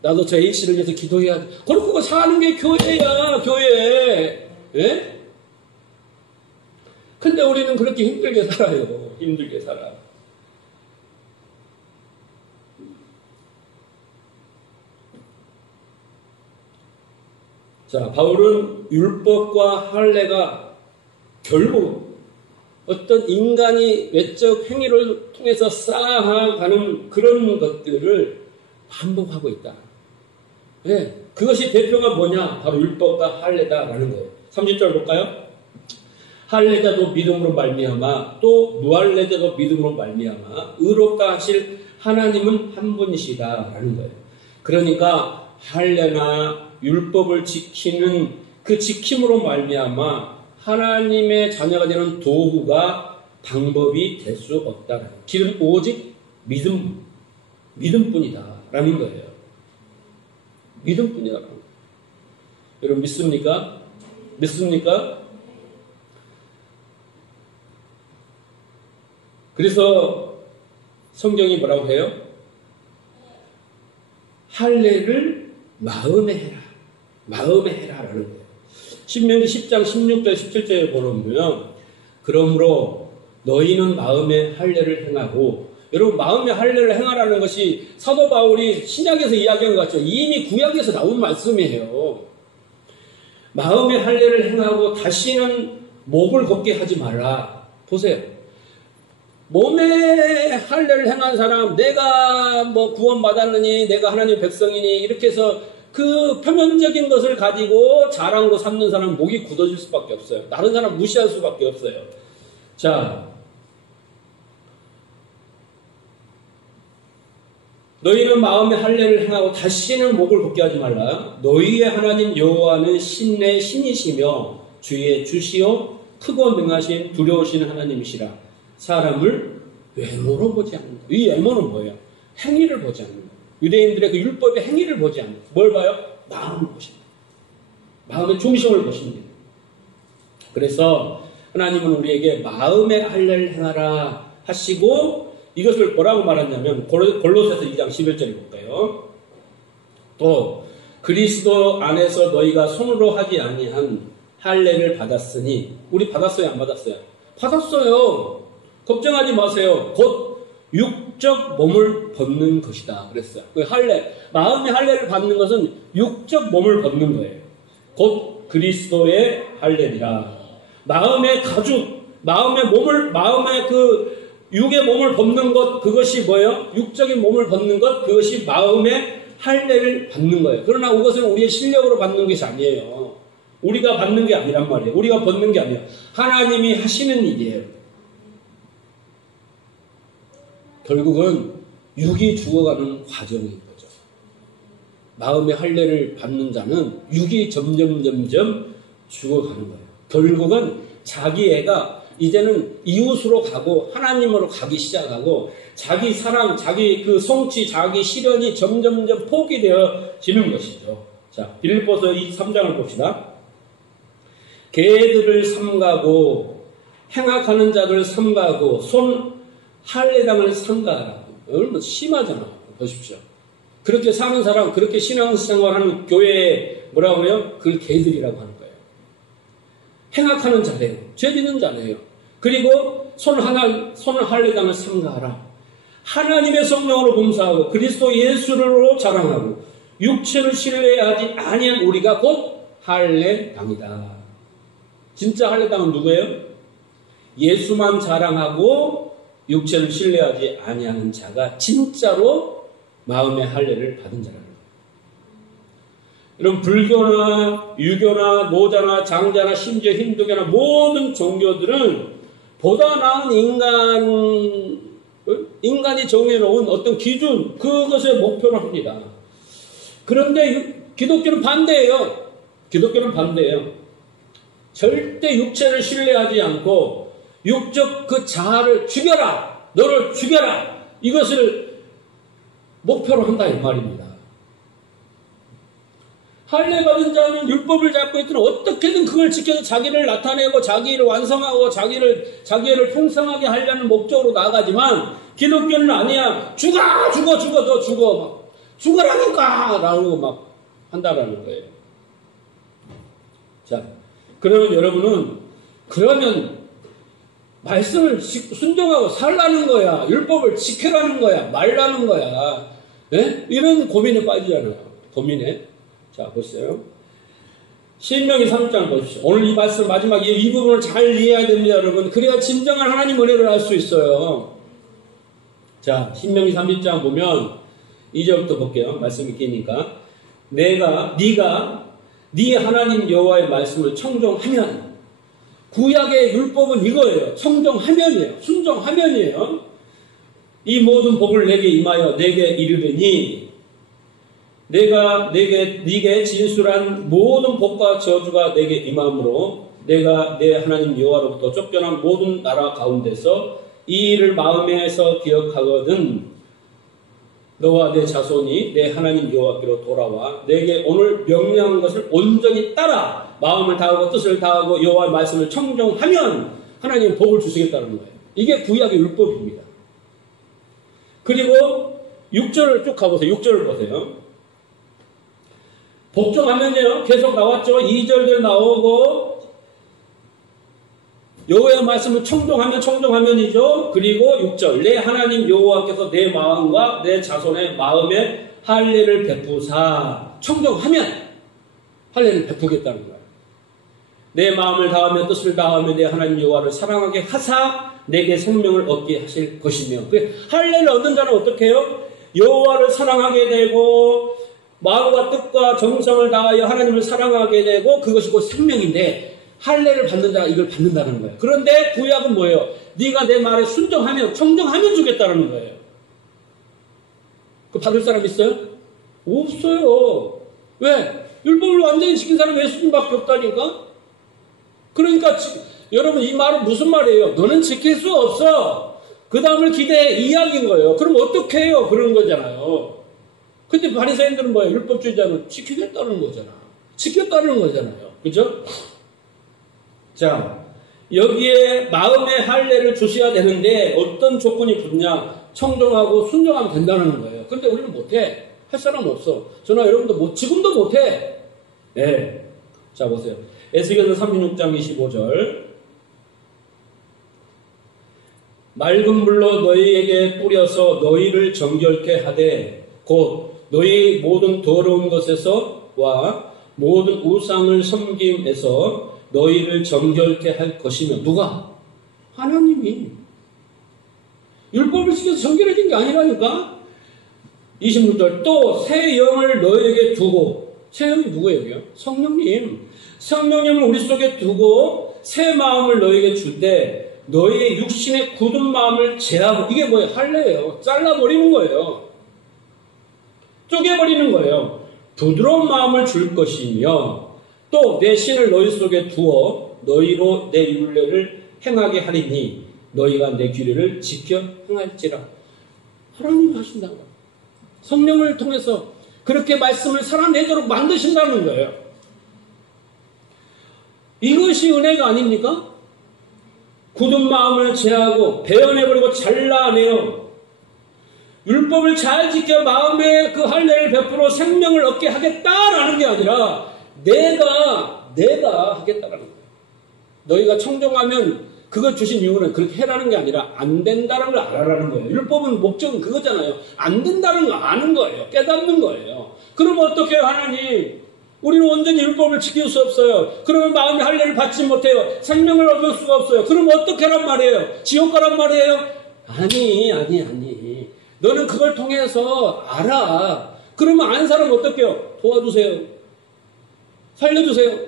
나도 저 A씨를 위해서 기도해야지. 그렇게 사는 게 교회야. 교회. 에? 근데 우리는 그렇게 힘들게 살아요. 힘들게 살아. 자, 바울은 율법과 할례가 결국 어떤 인간이 외적 행위를 통해서 쌓아가는 그런 것들을 반복하고 있다. 네, 그것이 대표가 뭐냐? 바로 율법과 할례다라는 거예요. 30절 볼까요? 할례자도 믿음으로 말미암아 또 무할례자도 믿음으로 말미암아 의롭다 하실 하나님은 한 분이시다라는 거예요. 그러니까 할례나 율법을 지키는 그 지킴으로 말미암아 하나님의 자녀가 되는 도구가 방법이 될 수 없다. 길은 오직 믿음뿐이다라는 거예요. 믿음뿐이다라는 거예요. 여러분 믿습니까? 믿습니까? 그래서 성경이 뭐라고 해요? 할례를 마음에 해라. 마음에 해라라는 거예요. 신명기 10장 16절 17절에 보면 그러므로 너희는 마음에 할례를 행하고 여러분 마음에 할례를 행하라는 것이 사도 바울이 신약에서 이야기한 것 같죠. 이미 구약에서 나온 말씀이에요. 마음에 할례를 행하고 다시는 목을 걷게 하지 말라. 보세요. 몸에 할례를 행한 사람, 내가 뭐 구원받았느니, 내가 하나님의 백성이니, 이렇게 해서 그 표면적인 것을 가지고 자랑으로 삼는 사람은 목이 굳어질 수밖에 없어요. 다른 사람 무시할 수밖에 없어요. 자, 너희는 마음에 할례를 행하고 다시는 목을 걷게 하지 말라. 너희의 하나님 여호와는 신의 신이시며 주의 주시오 크고 능하신 두려우신 하나님이시라. 사람을 외모로 보지 않는다. 이 외모는 뭐예요? 행위를 보지 않는다. 유대인들의 그 율법의 행위를 보지 않는다. 뭘 봐요? 마음을 보십니다. 마음의 중심을 보십니다. 그래서 하나님은 우리에게 마음의 할례를 행하라 하시고 이것을 뭐라고 말하냐면 골로새서 2장 11절에 볼까요? 또 그리스도 안에서 너희가 손으로 하지 아니한 할례를 받았으니 우리 받았어요? 안 받았어요? 받았어요. 걱정하지 마세요. 곧 육적 몸을 벗는 것이다. 그랬어요. 그 할례, 마음의 할례를 받는 것은 육적 몸을 벗는 거예요. 곧 그리스도의 할례니라. 마음의 가죽, 마음의 그 육의 몸을 벗는 것, 그것이 뭐예요? 육적인 몸을 벗는 것, 그것이 마음의 할례를 받는 거예요. 그러나 그것은 우리의 실력으로 받는 것이 아니에요. 우리가 받는 게 아니란 말이에요. 우리가 벗는 게 아니에요. 하나님이 하시는 일이에요. 결국은 육이 죽어가는 과정인 거죠. 마음의 할례를 받는 자는 육이 점점 죽어가는 거예요. 결국은 자기 애가 이제는 이웃으로 가고 하나님으로 가기 시작하고 자기 사랑, 자기 그 성취, 자기 실현이 점점 포기되어지는 것이죠. 자, 빌립보서 3장을 봅시다. 개들을 삼가고 행악하는 자들을 삼가고 손 할례당을 삼가하라. 얼마나 심하잖아. 보십시오. 그렇게 사는 사람, 그렇게 신앙생활하는 교회에 뭐라고 그래요? 그걸 개들이라고 하는 거예요. 행악하는 자래요. 죄짓는 자래요. 그리고 손을 할례당을 삼가하라. 하나님의 성령으로 봉사하고 그리스도 예수로 자랑하고 육체를 신뢰하지 아니한 우리가 곧 할례당이다. 진짜 할례당은 누구예요? 예수만 자랑하고 육체를 신뢰하지 아니하는 자가 진짜로 마음의 할례를 받은 자라는 거예요. 여러분 불교나 유교나 노자나 장자나 심지어 힌두교나 모든 종교들은 보다 나은 인간이 정해놓은 어떤 기준, 그것을 목표로 합니다. 그런데 기독교는 반대예요. 기독교는 반대예요. 절대 육체를 신뢰하지 않고 육적 그 자아를 죽여라, 너를 죽여라, 이것을 목표로 한다 이 말입니다. 할례 받은 자는 율법을 잡고 있더니 어떻게든 그걸 지켜서 자기를 나타내고 자기를 완성하고 자기를 풍성하게 하려는 목적으로 나가지만 기독교는 아니야. 죽어 너 죽어 막 죽어라니까 라고 막 한다라는 거예요. 자, 그러면 여러분은 말씀을 순종하고 살라는 거야. 율법을 지켜라는 거야. 말라는 거야. 네? 이런 고민에 빠지잖아요. 고민에. 자, 보세요. 신명기 3장 보십시오. 오늘 이 말씀 마지막 이 부분을 잘 이해해야 됩니다, 여러분. 그래야 진정한 하나님 은혜를 알 수 있어요. 자, 신명기 31장 보면 2절부터 볼게요. 말씀이 기니까. 네가 네 하나님 여호와의 말씀을 청종하면, 구약의 율법은 이거예요. 청종하면이에요. 순종하면이에요. 이 모든 복을 내게 임하여 내게 이르르니 내가 네게 진술한 모든 복과 저주가 내게 임함으로 내가 내 하나님 여호와로부터 쫓겨난 모든 나라 가운데서 이 일을 마음에서 기억하거든 너와 내 자손이 내 하나님 여호와께로 돌아와 내게 오늘 명령한 것을 온전히 따라 마음을 다하고 뜻을 다하고 여호와의 말씀을 청종하면 하나님 복을 주시겠다는 거예요. 이게 구약의 율법입니다. 그리고 6절을 쭉 가보세요. 6절을 보세요. 복종하면요. 계속 나왔죠. 2절도 나오고 여호와의 말씀을 청종하면이죠. 그리고 6절 내 하나님 여호와께서 내 마음과 내 자손의 마음에 할례를 베푸사 청종하면 할례를 베푸겠다는 거예요. 내 마음을 다하며 뜻을 다하며 내 하나님 여호와를 사랑하게 하사 내게 생명을 얻게 하실 것이며 할례를 얻는 자는 어떻게 해요? 여호와를 사랑하게 되고 마음과 뜻과 정성을 다하여 하나님을 사랑하게 되고 그것이 곧 생명인데 할례를 받는 자가 이걸 받는다는 거예요. 그런데 구약은 뭐예요? 네가 내 말에 순종하면 청종하면 주겠다는 거예요. 그 받을 사람 있어요? 없어요. 왜? 율법을 완전히 지킨 사람이 예수님밖에 없다니까? 그러니까 여러분 이 말은 무슨 말이에요? 너는 지킬 수 없어. 그 다음을 기대해 이야기인 거예요. 그럼 어떻게 해요? 그런 거잖아요. 근데 바리새인들은 뭐예요? 율법주의자는 지키겠다는 거잖아. 지켰다는 거잖아요. 그죠? 자, 여기에 마음의 할례를 주셔야 되는데 어떤 조건이 붙냐? 청종하고 순종하면 된다는 거예요. 그런데 우리는 못해. 할 사람 없어. 저나 여러분도 지금도 못해. 네. 자, 보세요. 에스겔서 36장 25절. 맑은 물로 너희에게 뿌려서 너희를 정결케 하되 곧 너희 모든 더러운 것에서와 모든 우상을 섬김에서 너희를 정결케 할 것이며 누가? 하나님이. 율법을 지켜서 정결해진 게 아니라니까. 26절 또 새 영을 너희에게 두고 새 영이 누구예요? 성령님. 성령님을 우리 속에 두고 새 마음을 너희에게 줄 때 너희의 육신의 굳은 마음을 제하고 이게 뭐예요? 할례예요. 잘라버리는 거예요. 쪼개버리는 거예요. 부드러운 마음을 줄 것이며 또 내 신을 너희 속에 두어 너희로 내 율례를 행하게 하리니 너희가 내 규례를 지켜 행할지라. 하나님이 하신다는 거예요. 성령을 통해서 그렇게 말씀을 살아내도록 만드신다는 거예요. 이것이 은혜가 아닙니까? 굳은 마음을 제하고 베어내버리고 잘라내어 율법을 잘 지켜 마음에 그 할례를 베풀어 생명을 얻게 하겠다라는 게 아니라 내가 하겠다라는 거예요. 너희가 청종하면 그거 주신 이유는 그렇게 해라는 게 아니라 안 된다는 걸 알아라는 거예요. 율법은 목적은 그거잖아요. 안 된다는 거 아는 거예요. 깨닫는 거예요. 그러면 어떻게 해요, 하나님? 우리는 온전히 율법을 지킬 수 없어요. 그러면 마음의 할례를 받지 못해요. 생명을 얻을 수가 없어요. 그러면 어떻게 하란 말이에요? 지옥 가란 말이에요? 아니. 너는 그걸 통해서 알아. 그러면 안 사람 어떻게 해요? 도와주세요. 살려주세요.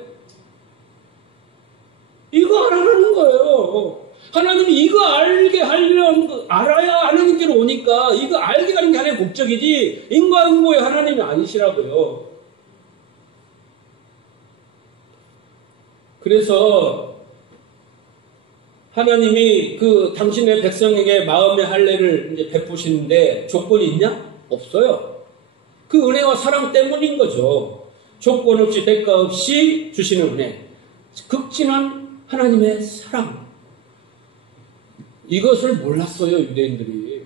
이거 알아라는 거예요. 하나님이 이거 알게 하려면 알아야 하나님께로 오니까 이거 알게 하는 게 하나님의 목적이지 인과응보의 하나님이 아니시라고요. 그래서 하나님이 그 당신의 백성에게 마음의 할례를 이제 베푸시는데 조건이 있냐? 없어요. 그 은혜와 사랑 때문인 거죠. 조건 없이 대가 없이 주시는 은혜. 극진한 하나님의 사랑. 이것을 몰랐어요, 유대인들이.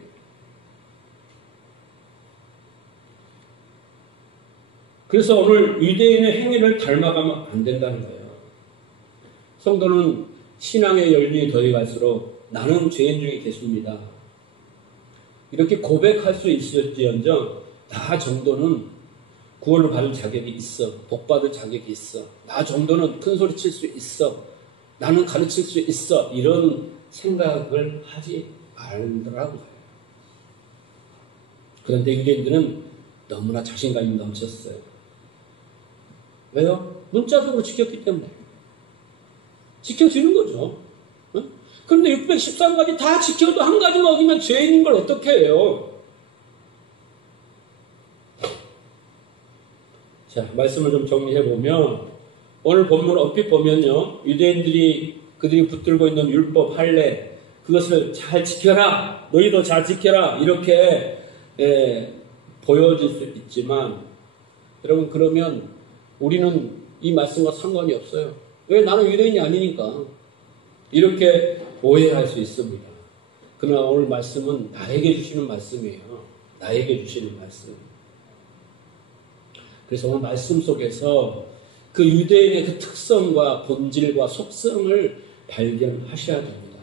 그래서 오늘 유대인의 행위를 닮아가면 안 된다는 거예요. 성도는 신앙의 연륜이 더해갈수록 나는 죄인 중에 계십니다. 이렇게 고백할 수 있을지언정 나 정도는 구원을 받을 자격이 있어. 복 받을 자격이 있어. 나 정도는 큰 소리 칠 수 있어. 나는 가르칠 수 있어. 이런 생각을 하지 말더라는 거예요. 그런데 유대인들은 너무나 자신감이 넘쳤어요. 왜요? 문자적으로 지켰기 때문에. 지켜지는 거죠. 응? 그런데 613가지 다 지켜도 한 가지만 어기면 죄인인 걸 어떻게 해요? 자, 말씀을 좀 정리해보면, 오늘 본문 얼핏 보면요, 유대인들이 그들이 붙들고 있는 율법, 할례, 그것을 잘 지켜라, 너희도 잘 지켜라, 이렇게 보여질 수 있지만, 여러분, 그러면 우리는 이 말씀과 상관이 없어요. 왜? 나는 유대인이 아니니까. 이렇게 오해할 수 있습니다. 그러나 오늘 말씀은 나에게 주시는 말씀이에요. 나에게 주시는 말씀. 그래서 오늘 말씀 속에서 그 유대인의 그 특성과 본질과 속성을 발견하셔야 됩니다.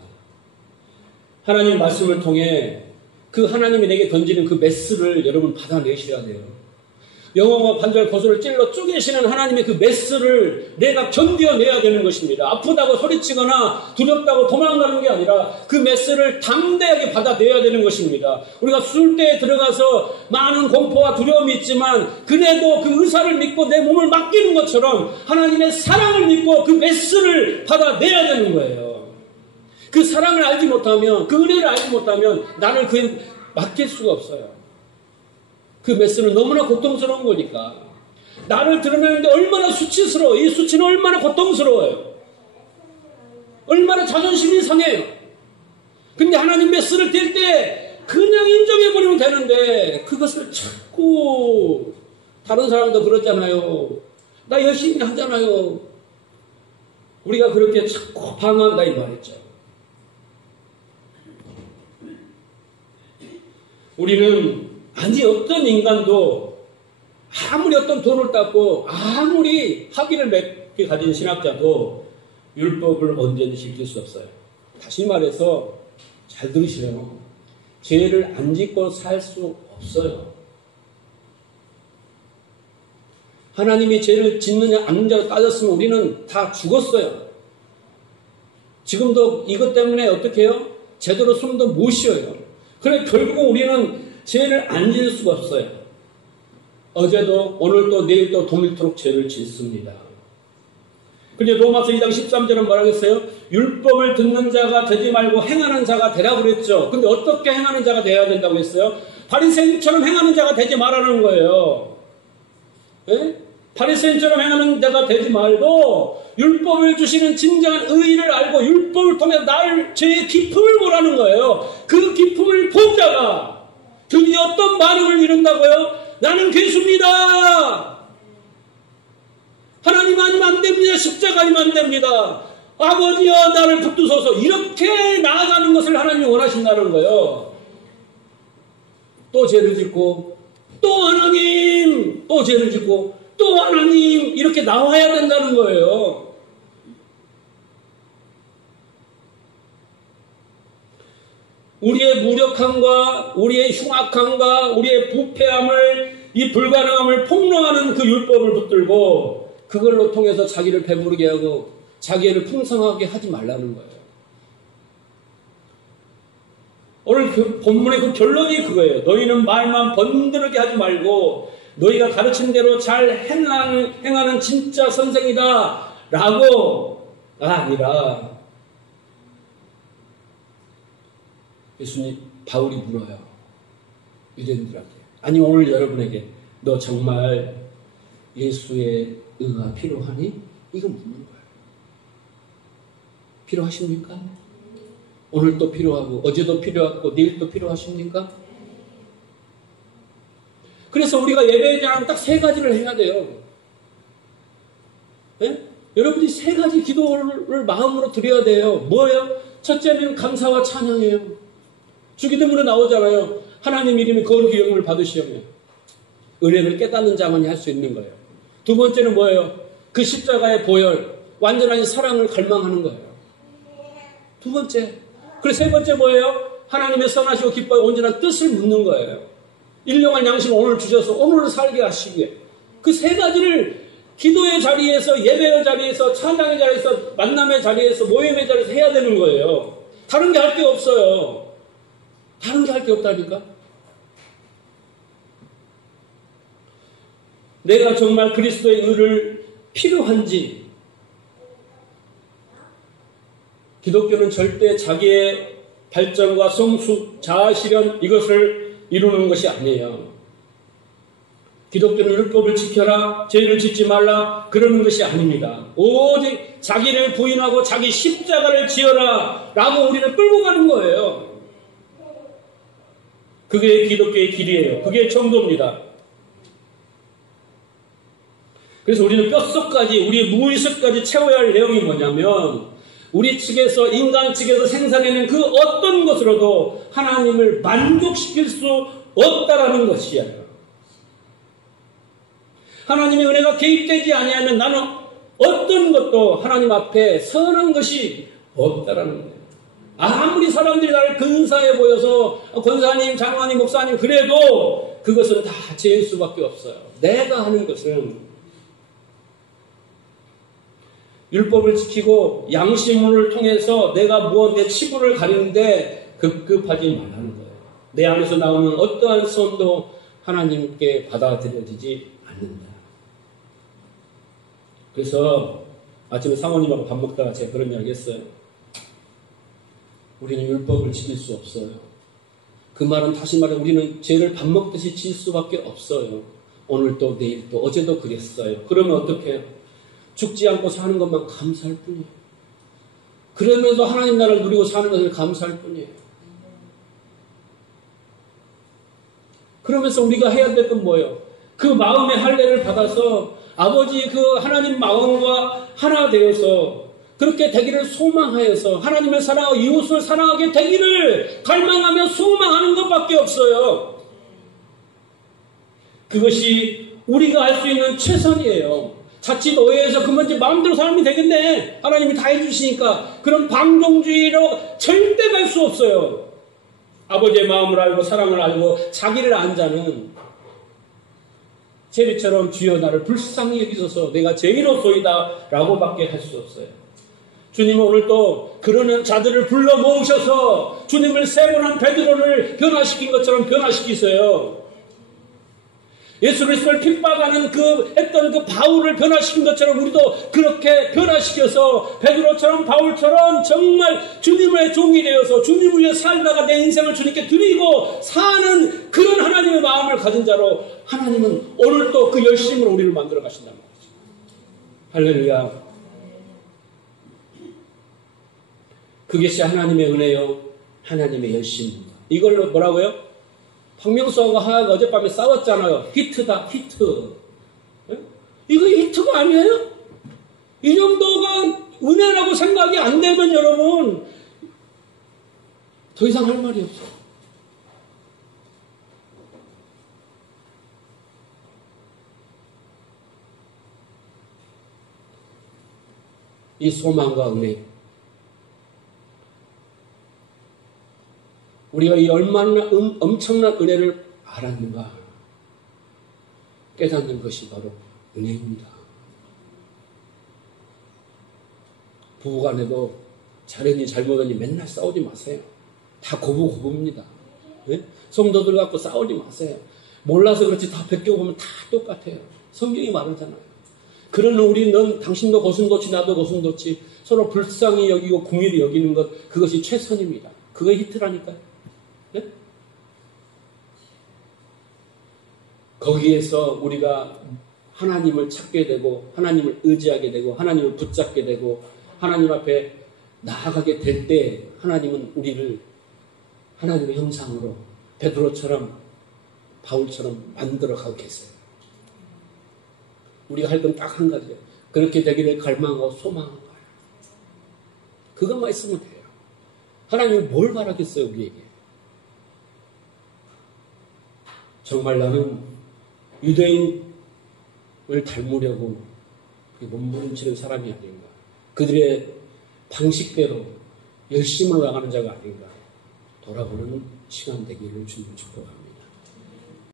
하나님 말씀을 통해 그 하나님이 내게 던지는 그 메스를 여러분 받아내셔야 돼요. 영혼과 관절 고소를 찔러 쪼개시는 하나님의 그 메스를 내가 견뎌내야 되는 것입니다. 아프다고 소리치거나 두렵다고 도망가는 게 아니라 그 메스를 담대하게 받아내야 되는 것입니다. 우리가 수술대에 들어가서 많은 공포와 두려움이 있지만 그래도 그 의사를 믿고 내 몸을 맡기는 것처럼 하나님의 사랑을 믿고 그 메스를 받아내야 되는 거예요. 그 사랑을 알지 못하면, 그 은혜를 알지 못하면 나를 그에 맡길 수가 없어요. 그 메스는 너무나 고통스러운 거니까. 나를 드러내는데 얼마나 수치스러워. 이 수치는 얼마나 고통스러워요. 얼마나 자존심이 상해요. 근데 하나님 메스를 뗄 때 그냥 인정해버리면 되는데 그것을 자꾸 다른 사람도 그러잖아요. 나 열심히 하잖아요. 우리가 그렇게 자꾸 방어한다 이 말이죠. 우리는 아니 어떤 인간도 아무리 어떤 돈을 닦고 아무리 학위를 몇 개 가진 신학자도 율법을 언제든지 지킬 수 없어요. 다시 말해서 잘 들으시래요. 죄를 안 짓고 살 수 없어요. 하나님이 죄를 짓느냐 안 짓느냐 따졌으면 우리는 다 죽었어요. 지금도 이것 때문에 어떻게 해요? 제대로 숨도 못 쉬어요. 그래 결국 우리는 죄를 안 지을 수가 없어요. 어제도 오늘도 내일도 동일토록 죄를 짓습니다. 근데 로마서 2장 13절은 뭐라고 했어요? 율법을 듣는 자가 되지 말고 행하는 자가 되라고 그랬죠. 근데 어떻게 행하는 자가 되어야 된다고 했어요? 바리새인처럼 행하는 자가 되지 말라는 거예요. 에? 바리새인처럼 행하는 자가 되지 말고 율법을 주시는 진정한 의의를 알고 율법을 통해 나를 죄의 기쁨을 보라는 거예요. 그 기쁨을 본 자가 드디어 어떤 반응을 이룬다고요? 나는 괴수입니다. 하나님 아니면 안 됩니다. 십자가 아니면 안 됩니다. 아버지여 나를 붙드소서. 이렇게 나아가는 것을 하나님이 원하신다는 거예요. 또 죄를 짓고 또 하나님 또 죄를 짓고 또 하나님 이렇게 나와야 된다는 거예요. 우리의 무력함과 우리의 흉악함과 우리의 부패함을 이 불가능함을 폭로하는 그 율법을 붙들고 그걸로 통해서 자기를 배부르게 하고 자기를 풍성하게 하지 말라는 거예요. 오늘 그 본문의 그 결론이 그거예요. 너희는 말만 번드르게 하지 말고 너희가 가르친 대로 잘 행하는 진짜 선생이다 라고가 아니라 예수님 바울이 물어요. 유대인들한테. 아니 오늘 여러분에게 너 정말 예수의 의가 필요하니? 이거 묻는 거예요. 필요하십니까? 오늘도 필요하고 어제도 필요하고 내일도 필요하십니까? 그래서 우리가 예배에 대한 딱 세 가지를 해야 돼요. 네? 여러분이 세 가지 기도를 마음으로 드려야 돼요. 뭐예요? 첫째는 감사와 찬양이에요. 주기도문에 나오잖아요. 하나님 이름이 거룩히 영광을 받으시오며 은혜를 깨닫는 자만이 할 수 있는 거예요. 두 번째는 뭐예요? 그 십자가의 보혈, 완전한 사랑을 갈망하는 거예요. 두 번째. 그리고 세 번째 뭐예요? 하나님의 선하시고 기뻐요 온전한 뜻을 묻는 거예요. 일용할 양식을 오늘 주셔서 오늘을 살게 하시기에 그 세 가지를 기도의 자리에서, 예배의 자리에서, 찬양의 자리에서, 만남의 자리에서, 모임의 자리에서 해야 되는 거예요. 다른 게 할 게 없어요. 다른 게 할 게 없다니까. 내가 정말 그리스도의 의를 필요한지, 기독교는 절대 자기의 발전과 성숙, 자아실현 이것을 이루는 것이 아니에요. 기독교는 율법을 지켜라, 죄를 짓지 말라 그러는 것이 아닙니다. 오직 자기를 부인하고 자기 십자가를 지어라 라고 우리를 끌고 가는 거예요. 그게 기독교의 길이에요. 그게 정도입니다. 그래서 우리는 뼛속까지, 우리의 무의식까지 채워야 할 내용이 뭐냐면, 우리 측에서, 인간 측에서 생산해낸 그 어떤 것으로도 하나님을 만족시킬 수 없다라는 것이에요. 하나님의 은혜가 개입되지 아니하면 나는 어떤 것도 하나님 앞에 선한 것이 없다라는 거예요. 아무리 사람들이 나를 근사해 보여서 권사님, 장로님, 목사님 그래도 그것은 다 죄일 수밖에 없어요. 내가 하는 것은 율법을 지키고 양심을 통해서 내가 내 치부를 가리는데 급급하지 말라는 거예요. 내 안에서 나오는 어떠한 선도 하나님께 받아들여지지 않는다. 그래서 아침에 사모님하고 밥 먹다가 제가 그런 이야기 했어요. 우리는 율법을 지킬 수 없어요. 그 말은 다시 말해 우리는 죄를 밥 먹듯이 지을 수밖에 없어요. 오늘도 내일도 어제도 그랬어요. 그러면 어떻게 해요? 죽지 않고 사는 것만 감사할 뿐이에요. 그러면서 하나님 나라를 누리고 사는 것을 감사할 뿐이에요. 그러면서 우리가 해야 될 건 뭐예요? 그 마음의 할례를 받아서 아버지 그 하나님 마음과 하나 되어서 그렇게 되기를 소망하여서 하나님을 사랑하고 이웃을 사랑하게 되기를 갈망하며 소망하는 것밖에 없어요. 그것이 우리가 할 수 있는 최선이에요. 자칫 오해해서 그만 이제 마음대로 사람이 되겠네. 하나님이 다 해주시니까. 그런 방종주의로 절대 갈 수 없어요. 아버지의 마음을 알고 사랑을 알고 자기를 안 자는 제비처럼 주여 나를 불쌍히 여기소서 내가 죄인으로소이다 라고밖에 할 수 없어요. 주님은 오늘 또 그러는 자들을 불러 모으셔서 주님을 세번한 베드로를 변화시킨 것처럼 변화시키세요. 예수 그리스도를 핍박하는 했던 그 바울을 변화시킨 것처럼 우리도 그렇게 변화시켜서 베드로처럼 바울처럼 정말 주님의 종이 되어서 주님을 위해 살다가 내 인생을 주님께 드리고 사는 그런 하나님의 마음을 가진 자로 하나님은 오늘 또 그 열심으로 우리를 만들어 가신단 말이죠. 할렐루야. 그것이 하나님의 은혜요, 하나님의 열심입니다. 이걸로 뭐라고요? 박명수하고 하하가 어젯밤에 싸웠잖아요. 히트다, 히트. 이거 히트가 아니에요? 이 정도가 은혜라고 생각이 안 되면 여러분, 더 이상 할 말이 없어. 이 소망과 은혜. 우리가 이 얼마나 엄청난 은혜를 알았는가 깨닫는 것이 바로 은혜입니다. 부부간에도 잘했니 잘못했니 맨날 싸우지 마세요. 다 고부고부입니다. 네? 성도들 갖고 싸우지 마세요. 몰라서 그렇지 다 베껴보면 다 똑같아요. 성경이 말하잖아요. 그러는 우리는 당신도 고슴도치 나도 고슴도치 서로 불쌍히 여기고 궁일이 여기는 것 그것이 최선입니다. 그게 히트라니까요. 네? 거기에서 우리가 하나님을 찾게 되고 하나님을 의지하게 되고 하나님을 붙잡게 되고 하나님 앞에 나아가게 될 때 하나님은 우리를 하나님의 형상으로 베드로처럼 바울처럼 만들어가고 계세요. 우리가 할 건 딱 한 가지예요. 그렇게 되기를 갈망하고 소망하는 거예요. 그것만 있으면 돼요. 하나님이 뭘 바라겠어요 우리에게. 정말 나는 유대인을 닮으려고 몸부림치는 사람이 아닌가. 그들의 방식대로 열심으로 나가는 자가 아닌가. 돌아보는 시간 되기를 주님 축복합니다.